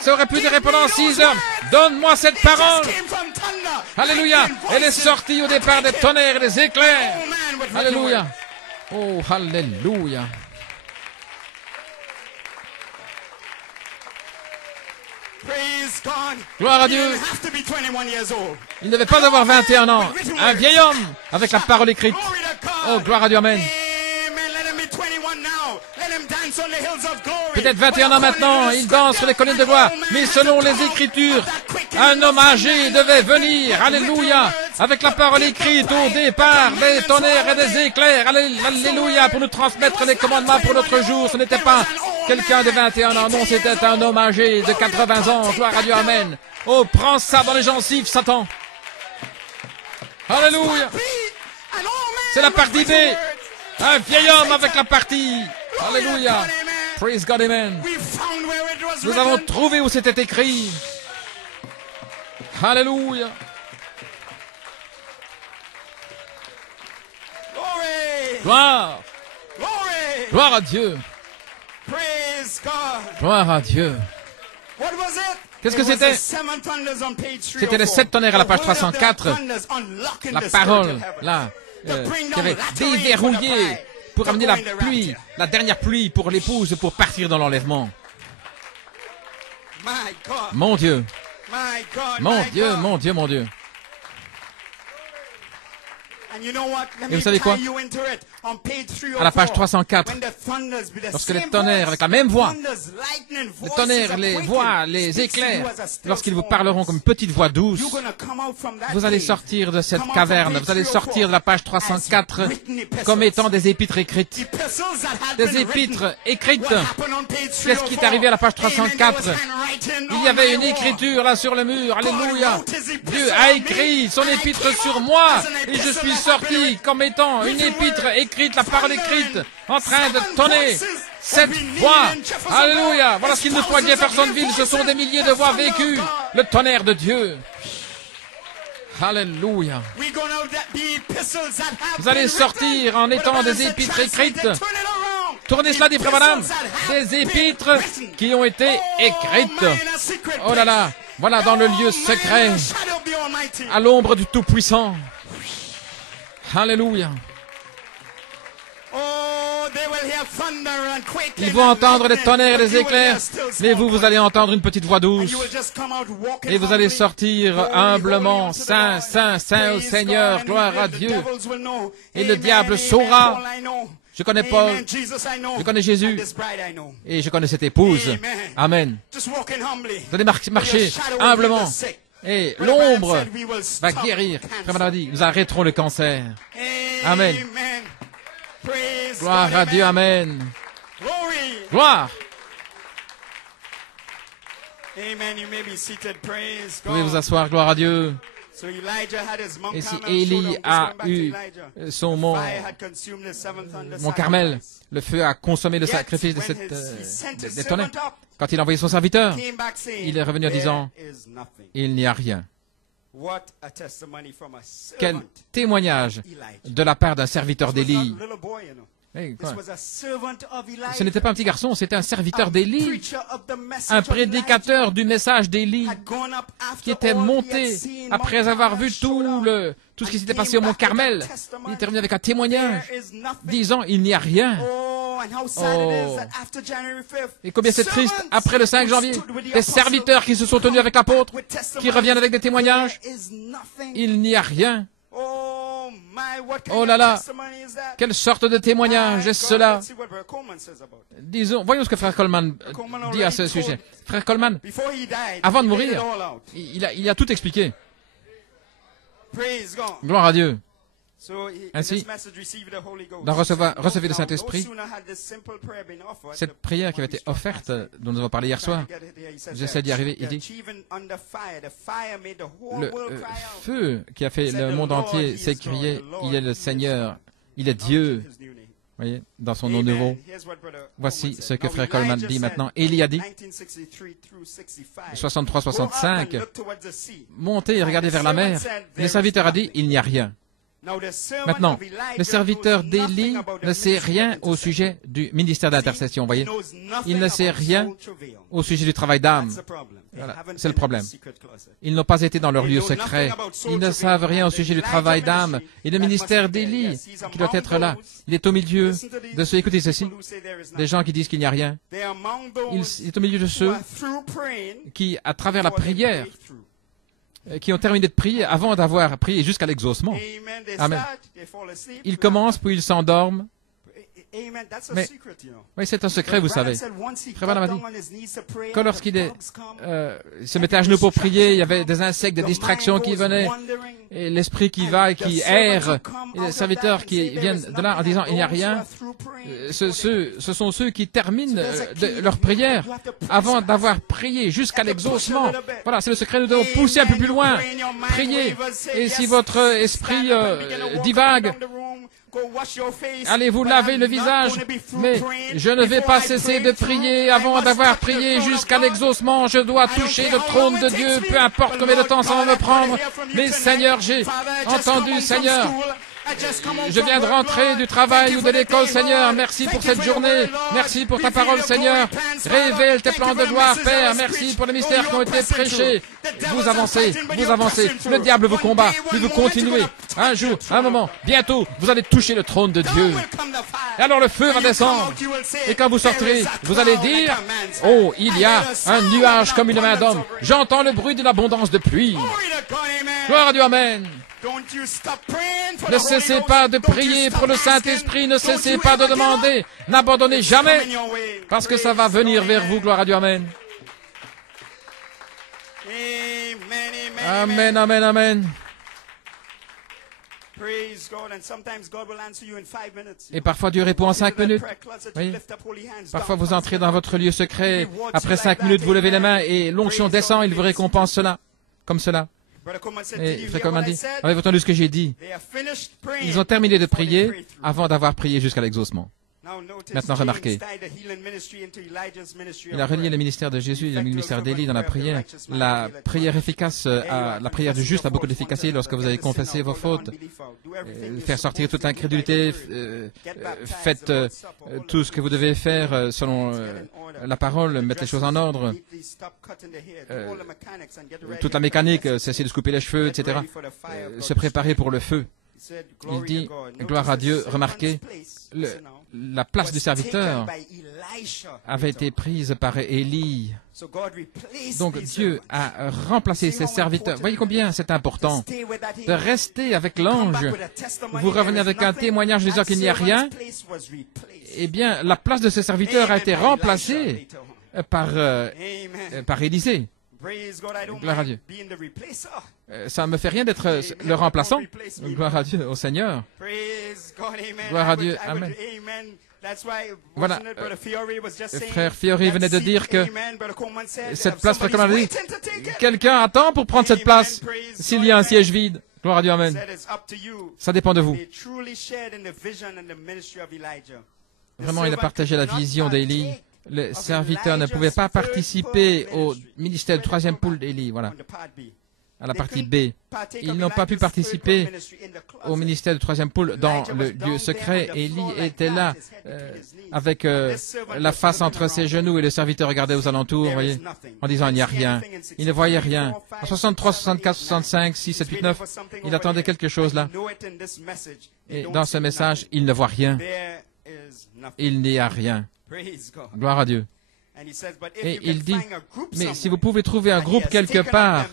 Ça aurait pu dire pendant 6 heures. Donne-moi cette parole. Alléluia. Elle est sortie au départ des tonnerres et des éclairs. Alléluia. Oh, alléluia. Gloire à Dieu. Il ne devait pas avoir 21 ans. Un vieil homme avec la parole écrite. Oh, gloire à Dieu, amen. Peut-être 21 ans maintenant, il danse sur les collines de gloire. Mais selon les Écritures, un homme âgé devait venir, alléluia, avec la parole écrite au départ, des tonnerres et des éclairs, alléluia, pour nous transmettre les commandements pour notre jour. Ce n'était pas quelqu'un de 21 ans, non, c'était un homme âgé de 80 ans, gloire à Dieu, amen. Oh, prends ça dans les gencives, Satan. Alléluia. C'est la partie B. Un vieil homme avec la partie. Alléluia. Praise God, amen. Nous avons trouvé où c'était écrit. Alléluia. Gloire. Gloire à Dieu. Gloire à Dieu. Qu'est-ce que c'était? C'était les 7 tonnerres à la page 304. La parole, là, qui avait déverrouillé pour amener la pluie, la dernière pluie pour l'épouse, pour partir dans l'enlèvement. Mon Dieu. Mon Dieu, mon Dieu, mon Dieu. Et vous savez quoi? À la page 304, lorsque les tonnerres, avec la même voix, les tonnerres, les voix, les éclairs, lorsqu'ils vous parleront comme une petite voix douce, vous allez sortir de cette caverne, vous allez sortir de la page 304 comme étant des épîtres écrites. Des épîtres écrites. Qu'est-ce qui est arrivé à la page 304? Il y avait une écriture là sur le mur, alléluia. Dieu a écrit son épître sur moi et je suis sorti comme étant une épître écrite, la parole écrite, en train de tonner. Cette voix, alléluia. Voilà ce qu'il nous faut à Jeffersonville, ce sont des milliers de voix vécues, le tonnerre de Dieu. Alléluia. Vous allez sortir en étant des épîtres écrites. Tournez cela, dit Frère Branham. Des épîtres qui ont été écrites. Oh là là. Voilà, dans le lieu secret, à l'ombre du Tout-Puissant. Alléluia. Ils vont entendre les tonnerres et les éclairs, mais vous allez entendre une petite voix douce. Et vous allez sortir humblement, Saint, Saint, Saint au Seigneur, gloire à Dieu. Et le diable saura. Je connais Paul, je connais Jésus, et je connais cette épouse. Amen. Vous allez marcher humblement, et l'ombre va guérir. Frère Branham dit, nous arrêterons le cancer. Amen. Gloire à Dieu, amen. Gloire. Vous pouvez vous asseoir, gloire à Dieu. Et si Élie a eu son mont Carmel, le feu a consommé le sacrifice de des tonnerres. Quand il a envoyé son serviteur, il est revenu en disant, il n'y a rien. Quel témoignage de la part d'un serviteur d'Élie. Ce n'était pas un petit garçon, c'était un serviteur d'Élie, un prédicateur du message d'Élie, qui était monté après avoir vu tout ce qui s'était passé au mont Carmel. Il était revenu avec un témoignage, disant, il n'y a rien. Oh. Et combien c'est triste, après le 5 janvier, des serviteurs qui se sont tenus avec l'apôtre, qui reviennent avec des témoignages. Il n'y a rien. Oh là là, quelle sorte de témoignage est cela? Disons, voyons ce que Frère Coleman dit à ce sujet. Frère Coleman, avant de mourir, il a tout expliqué. Gloire à Dieu. Ainsi, d'en recevoir le Saint-Esprit, cette prière qui avait été offerte, dont nous avons parlé hier soir, j'essaie d'y arriver, il dit, le feu qui a fait le monde entier s'écriait, il est le Seigneur, il est Dieu, vous voyez, dans son nom nouveau. Voici ce que Frère Coleman dit maintenant. Élie a dit, 63-65, montez et regardez vers la mer. Le serviteur a dit, il n'y a rien. Maintenant, le serviteur d'Élie ne sait rien au sujet du ministère d'intercession, vous voyez. Il ne sait rien au sujet du travail d'âme. Voilà, c'est le problème. Ils n'ont pas été dans leur lieu secret. Ils ne savent rien au sujet du travail d'âme. Et le ministère d'Élie, qui doit être là, il est au milieu de ceux, écoutez ceci, des gens qui disent qu'il n'y a rien. Il est au milieu de ceux qui, à travers la prière, qui ont terminé de prier avant d'avoir prié jusqu'à l'exaucement. Amen. Ils commencent, puis ils s'endorment. Mais, oui, c'est un secret, vous savez. Frère Branham a dit que lorsqu'il se mettait à genoux pour prier, il y avait des insectes, des distractions qui venaient, et l'esprit qui va et qui erre, et les serviteurs qui viennent de là en disant il n'y a rien. Ce sont ceux qui terminent leur prière avant d'avoir prié jusqu'à l'exaucement. Voilà, c'est le secret. Nous devons pousser un peu plus loin, prier. Et si votre esprit divague, allez vous laver le visage, mais je ne vais pas cesser de prier avant d'avoir prié jusqu'à l'exaucement. Je dois toucher le trône de Dieu, peu importe combien de temps ça va me prendre. Mais Seigneur, j'ai entendu, Seigneur, je viens de rentrer du travail ou de l'école, Seigneur. Merci pour cette journée. Merci pour ta parole, Seigneur. Révèle tes plans de gloire, Père. Merci pour les mystères qui ont été prêchés. Vous avancez, vous avancez. Le diable vous combat, mais vous continuez. Un jour, un moment, bientôt, vous allez toucher le trône de Dieu. Et alors le feu va descendre. Et quand vous sortirez, vous allez dire, oh, il y a un nuage comme une main d'homme. J'entends le bruit d'une abondance de pluie. Gloire à Dieu, amen. Ne cessez pas de prier pour le Saint-Esprit, ne cessez pas de demander, n'abandonnez jamais, parce que ça va venir vers vous, gloire à Dieu, amen. Amen, amen, amen. Et parfois Dieu répond en 5 minutes. Oui. Parfois vous entrez dans votre lieu secret, après 5 minutes vous levez les mains et l'onction descend, il vous récompense cela, comme cela. Et Frère Coleman dit, avez-vous entendu ce que j'ai dit? Ils ont terminé de prier avant d'avoir prié jusqu'à l'exaucement. Maintenant, remarquez, il a relié le ministère de Jésus et le ministère d'Élie dans la prière. La prière efficace, la prière du juste a beaucoup d'efficacité lorsque vous avez confessé vos fautes, faire sortir toute l'incrédulité, faites tout ce que vous devez faire selon la parole, mettre les choses en ordre, toute la mécanique, cesser de se couper les cheveux, etc., se préparer pour le feu. Il dit, gloire à Dieu, remarquez, la place du serviteur avait été prise par Élie. Donc Dieu a remplacé ses serviteurs. Voyez combien c'est important de rester avec l'ange. Vous revenez avec un témoignage disant qu'il n'y a rien. Eh bien, la place de ses serviteurs a été remplacée par Élisée. Gloire à Dieu. Ça ne me fait rien d'être le remplaçant. Gloire à Dieu, au Seigneur. Gloire à Dieu. Amen. Voilà. Frère Fiori venait de dire que cette place, Frère Coleman a dit, quelqu'un attend pour prendre cette place s'il y a un siège vide. Gloire à Dieu. Amen. Ça dépend de vous. Vraiment, il a partagé la vision d'Élie. Les serviteurs ne pouvaient pas participer au ministère du 3e poule d'Élie, voilà, à la partie B. Ils n'ont pas pu participer au ministère du 3e poule dans le lieu secret. Élie était là, avec la face entre ses genoux et le serviteur regardait aux alentours, voyez, en disant il n'y a rien. Il ne voyait rien. En 63, 64, 65, 6, 7, 8, 9, il attendait quelque chose là. Et dans ce message, il ne voit rien. Il n'y a rien. Gloire à Dieu. Et il dit, mais si vous pouvez trouver un groupe quelque part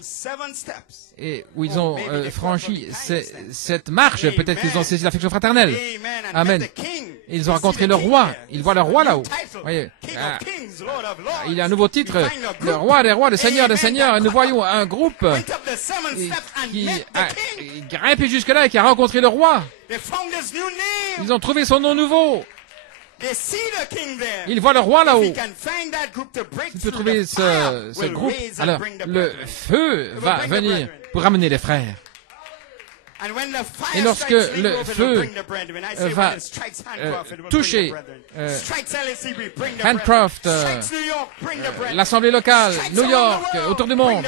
et où ils ont franchi cette marche, peut-être qu'ils ont saisi l'affection fraternelle. Amen. Ils ont rencontré le roi. Ils voient le roi là-haut. Voyez, il y a un nouveau titre, le roi des rois, le seigneur des seigneurs. Et nous voyons un groupe qui a grimpé jusque-là et qui a rencontré le roi. Ils ont trouvé son nom nouveau. Il voit le roi là-haut. Il peut trouver ce groupe. Alors, le feu va venir pour ramener les frères. Et lorsque le feu va toucher Handcroft, l'Assemblée locale, New York, autour du monde,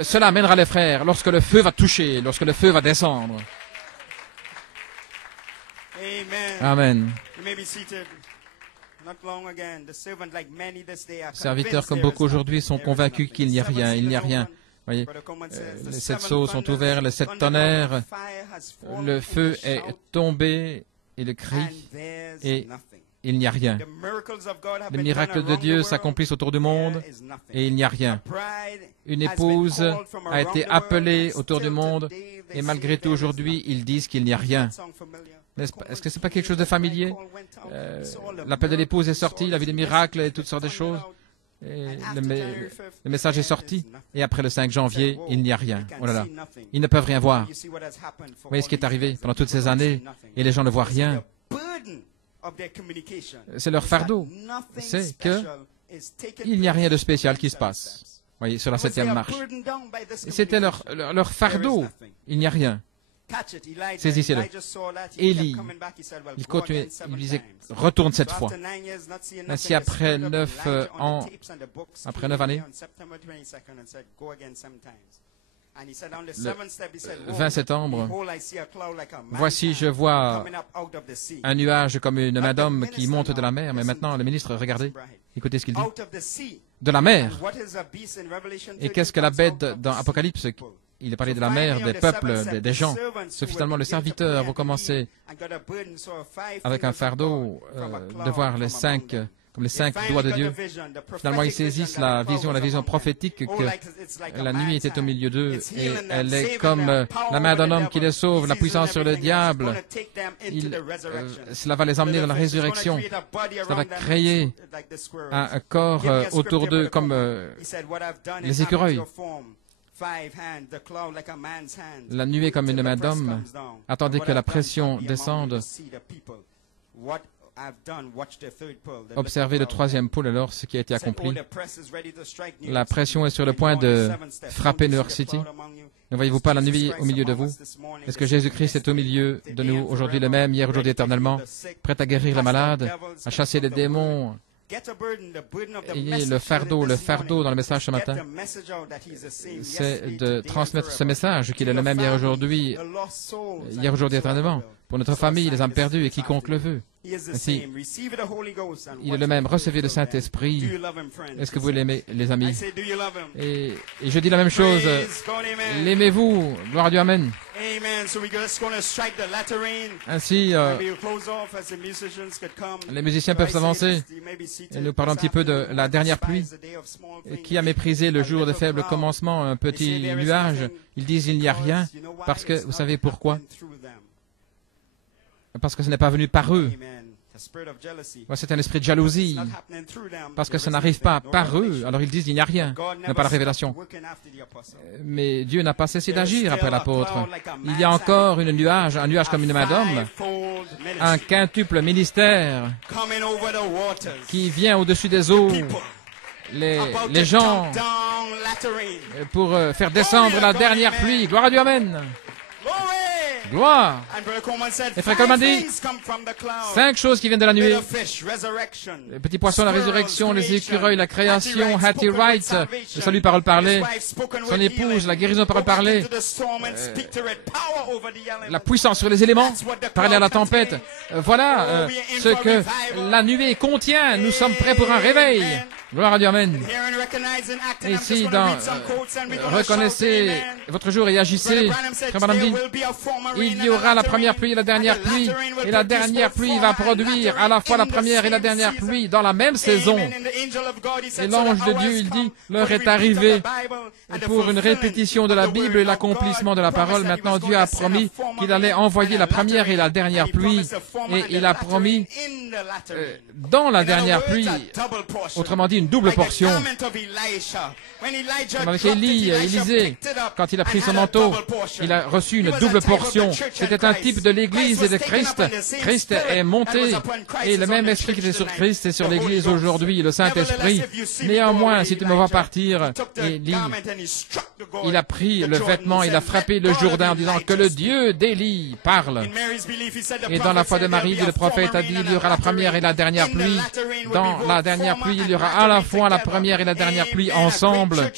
cela amènera les frères. Lorsque le feu va toucher, lorsque le feu va descendre. Amen. Serviteurs comme beaucoup aujourd'hui sont convaincus qu'il n'y a rien, il n'y a rien. Voyez, les 7 sceaux sont ouverts, les 7 tonnerres, le feu est tombé et le cri, et il n'y a rien. Les miracles de Dieu s'accomplissent autour du monde et il n'y a rien. Une épouse a été appelée autour du monde et malgré tout aujourd'hui, ils disent qu'il n'y a rien. Est-ce que ce n'est pas quelque chose de familier? L'appel de l'épouse est sorti, il a vu des miracles et toutes sortes de choses. Et le message est sorti. Et après le 5 janvier, il n'y a rien. Oh là là. Ils ne peuvent rien voir. Vous voyez ce qui est arrivé pendant toutes ces années et les gens ne voient rien. C'est leur fardeau. C'est qu'il n'y a rien de spécial qui se passe. Vous voyez, sur la 7e marche. C'était leur fardeau. Il n'y a rien. Saisissez-le. Élie, il continuait, il disait, retourne cette fois. Ainsi, après 9 ans, après 9 années, le 20 septembre, voici, je vois un nuage comme une main d'homme qui monte de la mer. Mais maintenant, le ministre, regardez, écoutez ce qu'il dit. De la mer. Et qu'est-ce que la bête dans Apocalypse? Il est parlé de la mer, des peuples, des gens. C'est finalement le serviteur. Vous commencez avec un fardeau de voir les 5 comme les 5 doigts de Dieu. Finalement, ils saisissent la vision prophétique que la nuit était au milieu d'eux et elle est comme la main d'un homme qui les sauve, la puissance sur le diable. Cela va les emmener dans la résurrection. Cela va créer un corps autour d'eux comme les écureuils. La nuée comme une main d'homme. Attendez que la pression descende. Observez le troisième pôle alors, ce qui a été accompli. La pression est sur le point de frapper New York City. Ne voyez-vous pas la nuée au milieu de vous? Est-ce que Jésus-Christ est au milieu de nous aujourd'hui le même, hier, aujourd'hui, éternellement, prêt à guérir les malades, à chasser les démons? Ayez le fardeau dans le message ce matin, c'est de transmettre ce message qu'il est le même hier, aujourd'hui, éternellement, pour notre famille, les âmes perdues et quiconque le veut. Ainsi, il est le même. Recevez le Saint-Esprit. Est-ce que vous l'aimez, les amis? Et je dis la même chose. L'aimez-vous? Gloire à Dieu, Amen. Ainsi, les musiciens peuvent s'avancer. Et nous parlons un petit peu de la dernière pluie. Qui a méprisé le jour de faible commencement, un petit nuage? Ils disent il n'y a rien, parce que, vous savez pourquoi? Parce que ce n'est pas venu par eux. C'est un esprit de jalousie. Parce que ça n'arrive pas par eux. Alors ils disent il n'y a rien. Il n'y a pas la révélation. Mais Dieu n'a pas cessé d'agir après l'apôtre. Il y a encore un nuage comme une main d'homme. Un quintuple ministère qui vient au-dessus des eaux. Les gens pour faire descendre la dernière pluie. Gloire à Dieu, Amen. Gloire. Et Frère Coleman dit 5 choses qui viennent de la nuée. Les petits poissons, la résurrection, les écureuils, la création, Hattie Wright, le salut parole parlée, son épouse, la guérison parole parlée, la puissance sur les éléments, parler à la tempête. Voilà ce que la nuée contient. Nous sommes prêts pour un réveil. Gloire à Dieu, Amen. Et ici, reconnaissez votre jour et agissez. Frère Branham dit, il y aura la première pluie et la dernière pluie. Et la dernière pluie va produire à la fois la première et la dernière pluie dans la même saison. Et l'ange de Dieu, il dit, l'heure est arrivée pour une répétition de la Bible et l'accomplissement de la parole. Maintenant, Dieu a promis qu'il allait envoyer la première et la dernière pluie. Et il a promis dans la dernière pluie, autrement dit, une double portion. Comme avec Élisée, quand il a pris son manteau, il a reçu une double portion. C'était un type de l'Église et de Christ. Christ est monté et le même esprit qui était sur Christ est sur l'Église aujourd'hui, le Saint-Esprit. Néanmoins, si tu me vois partir, Élie, il a pris le vêtement, il a frappé le Jourdain en disant que le Dieu d'Élie parle. Et dans la foi de Marie, le prophète a dit, il y aura la première et la dernière pluie. Dans la dernière pluie, il y aura à la fois la première et la dernière pluie ensemble.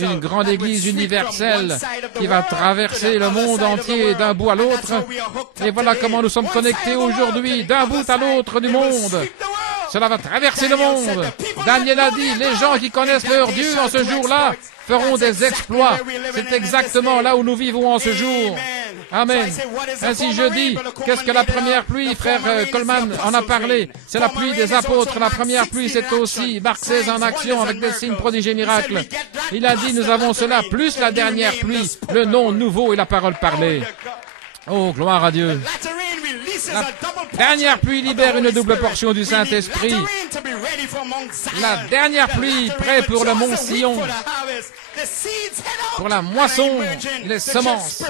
Une grande église universelle qui va traverser le monde entier d'un bout à l'autre. Et voilà comment nous sommes connectés aujourd'hui d'un bout à l'autre du monde. Cela va traverser le monde. Daniel a dit, les gens qui connaissent leur Dieu en ce jour-là feront des exploits. C'est exactement là où nous vivons en ce jour. Amen. Ainsi je dis, qu'est-ce que la première pluie? Frère Coleman en a parlé. C'est la pluie des apôtres. La première pluie, c'est aussi Marc 16 en action avec des signes, prodiges et miracles. Il a dit, nous avons cela, plus la dernière pluie, le nom nouveau et la parole parlée. Oh, gloire à Dieu. La dernière pluie libère une double portion du Saint-Esprit. La dernière pluie, prêt pour le mont Sion, pour la moisson, les semences,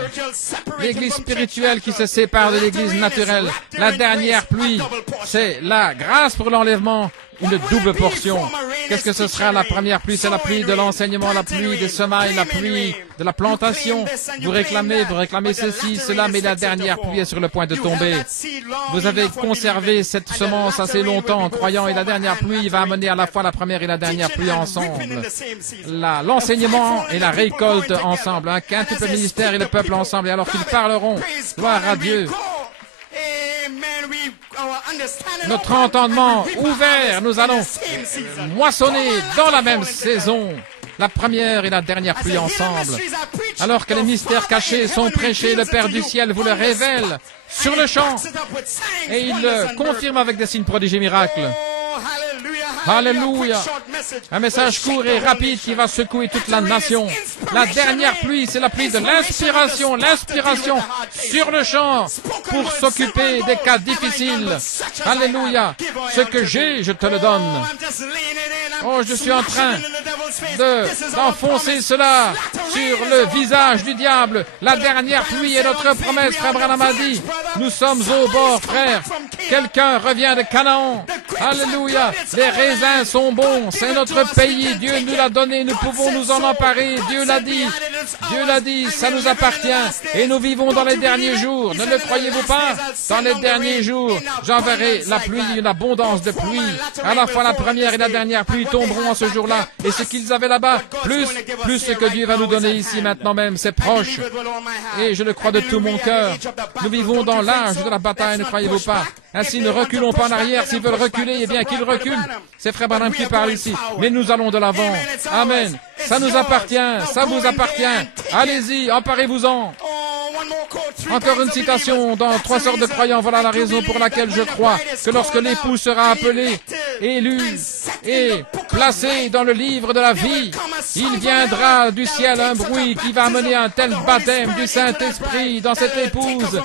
l'église spirituelle qui se sépare de l'église naturelle. La dernière pluie, c'est la grâce pour l'enlèvement, une double portion. Qu'est-ce que ce sera la première pluie? C'est la pluie de l'enseignement, la pluie des semailles, la pluie de la plantation. Vous réclamez ceci, cela, mais la dernière pluie est sur le point de tomber. Vous avez conservé cette semence assez longtemps en croyant, et la dernière pluie va amener à la fois la première et la dernière pluie ensemble. L'enseignement et la récolte ensemble, un quintuple ministère et le peuple ensemble, et alors qu'ils parleront, gloire à Dieu. Notre entendement ouvert, nous allons moissonner dans la même saison la première et la dernière pluie ensemble. Alors que les mystères cachés sont prêchés, le Père du ciel vous le révèle sur le champ et il le confirme avec des signes, prodiges et miracles. Alléluia. Un message court et rapide qui va secouer toute la nation. La dernière pluie, c'est la pluie de l'inspiration. L'inspiration sur le champ pour s'occuper des cas difficiles. Alléluia. Ce que j'ai, je te le donne. Oh, je suis en train d'enfoncer cela sur le visage du diable. La dernière pluie est notre promesse, frère Branham a dit. Nous sommes au bord, frère. Quelqu'un revient de Canaan. Alléluia. Les raisins sont bons. C'est notre pays. Dieu nous l'a donné. Nous pouvons nous en emparer. Dieu l'a dit. Dieu l'a dit. Ça nous appartient. Et nous vivons dans les derniers jours. Ne le croyez-vous pas? Dans les derniers jours, j'enverrai la pluie, une abondance de pluie. À la fois la première et la dernière pluie tomberont en ce jour-là. Et ce qu'ils avaient là-bas, plus ce que Dieu va nous donner ici maintenant même, c'est proche. Et je le crois de tout mon cœur. Nous vivons dans l'âge de la bataille, ne croyez-vous pas? Ainsi, ne reculons pas en arrière. S'ils veulent reculer, eh bien qu'ils reculent. C'est frère Branham qui parle ici. Mais nous allons de l'avant. Amen. Ça nous appartient. Ça vous appartient. Allez-y, emparez-vous-en. Encore une citation dans 3 sortes de croyants. Voilà la raison pour laquelle je crois que lorsque l'époux sera appelé, élu et placé dans le livre de la vie, il viendra du ciel un bruit qui va amener un tel baptême du Saint-Esprit dans cette épouse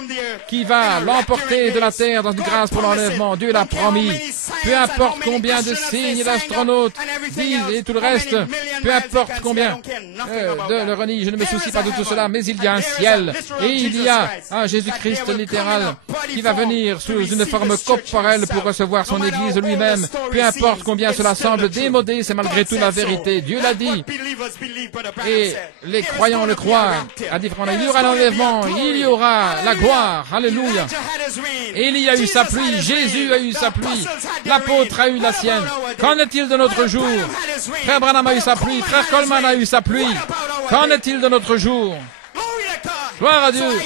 qui va l'emporter de la terre dans une grâce pour l'enlèvement. Dieu l'a promis. Peu importe combien de signes l'astronaute disent et tout le reste, peu importe combien de le renie, je ne me soucie pas de tout cela, mais il y a un ciel et il y a un Jésus-Christ littéral qui va venir sous une forme corporelle pour recevoir son Église lui-même. Peu importe combien cela semble démodé, c'est malgré tout la vérité. Dieu l'a dit. Et les croyants le croient. À différents, il y aura l'enlèvement, il y aura la gloire. Alléluia. Élie a eu sa pluie, Jésus a eu sa pluie, l'apôtre a eu la sienne. Qu'en est-il de notre jour? Frère Branham a eu sa pluie, frère Coleman a eu sa pluie. Qu'en est-il de notre jour? Gloire à Dieu.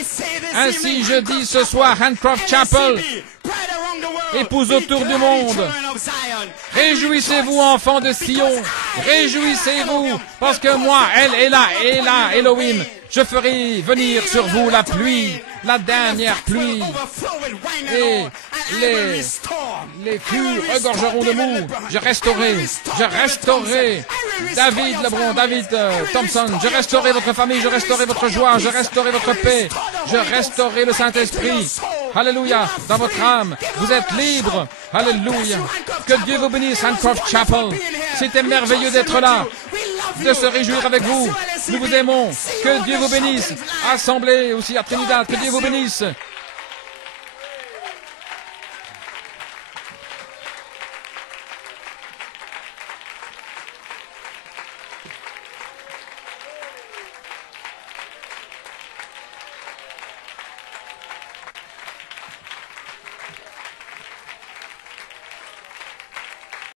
Ainsi je dis ce soir, Handcroft Chapel, épouse autour du monde, réjouissez-vous enfants de Sion, réjouissez-vous, parce que moi, elle est là, Elohim, je ferai venir sur vous la pluie, la dernière pluie, et les flux regorgeront de mou. Je restaurerai David Lebron, David Thompson, je restaurerai votre famille, je restaurerai votre joie, je restaurerai votre paix, je restaurerai le Saint-Esprit. Alléluia, dans votre âme, vous êtes libre. Alléluia. Que Dieu vous bénisse, Handcroft Chapel. C'était merveilleux d'être là, de se réjouir avec vous. Nous vous aimons. Que Dieu vous bénisse. Assemblée aussi à Trinidad, que Dieu vous bénisse.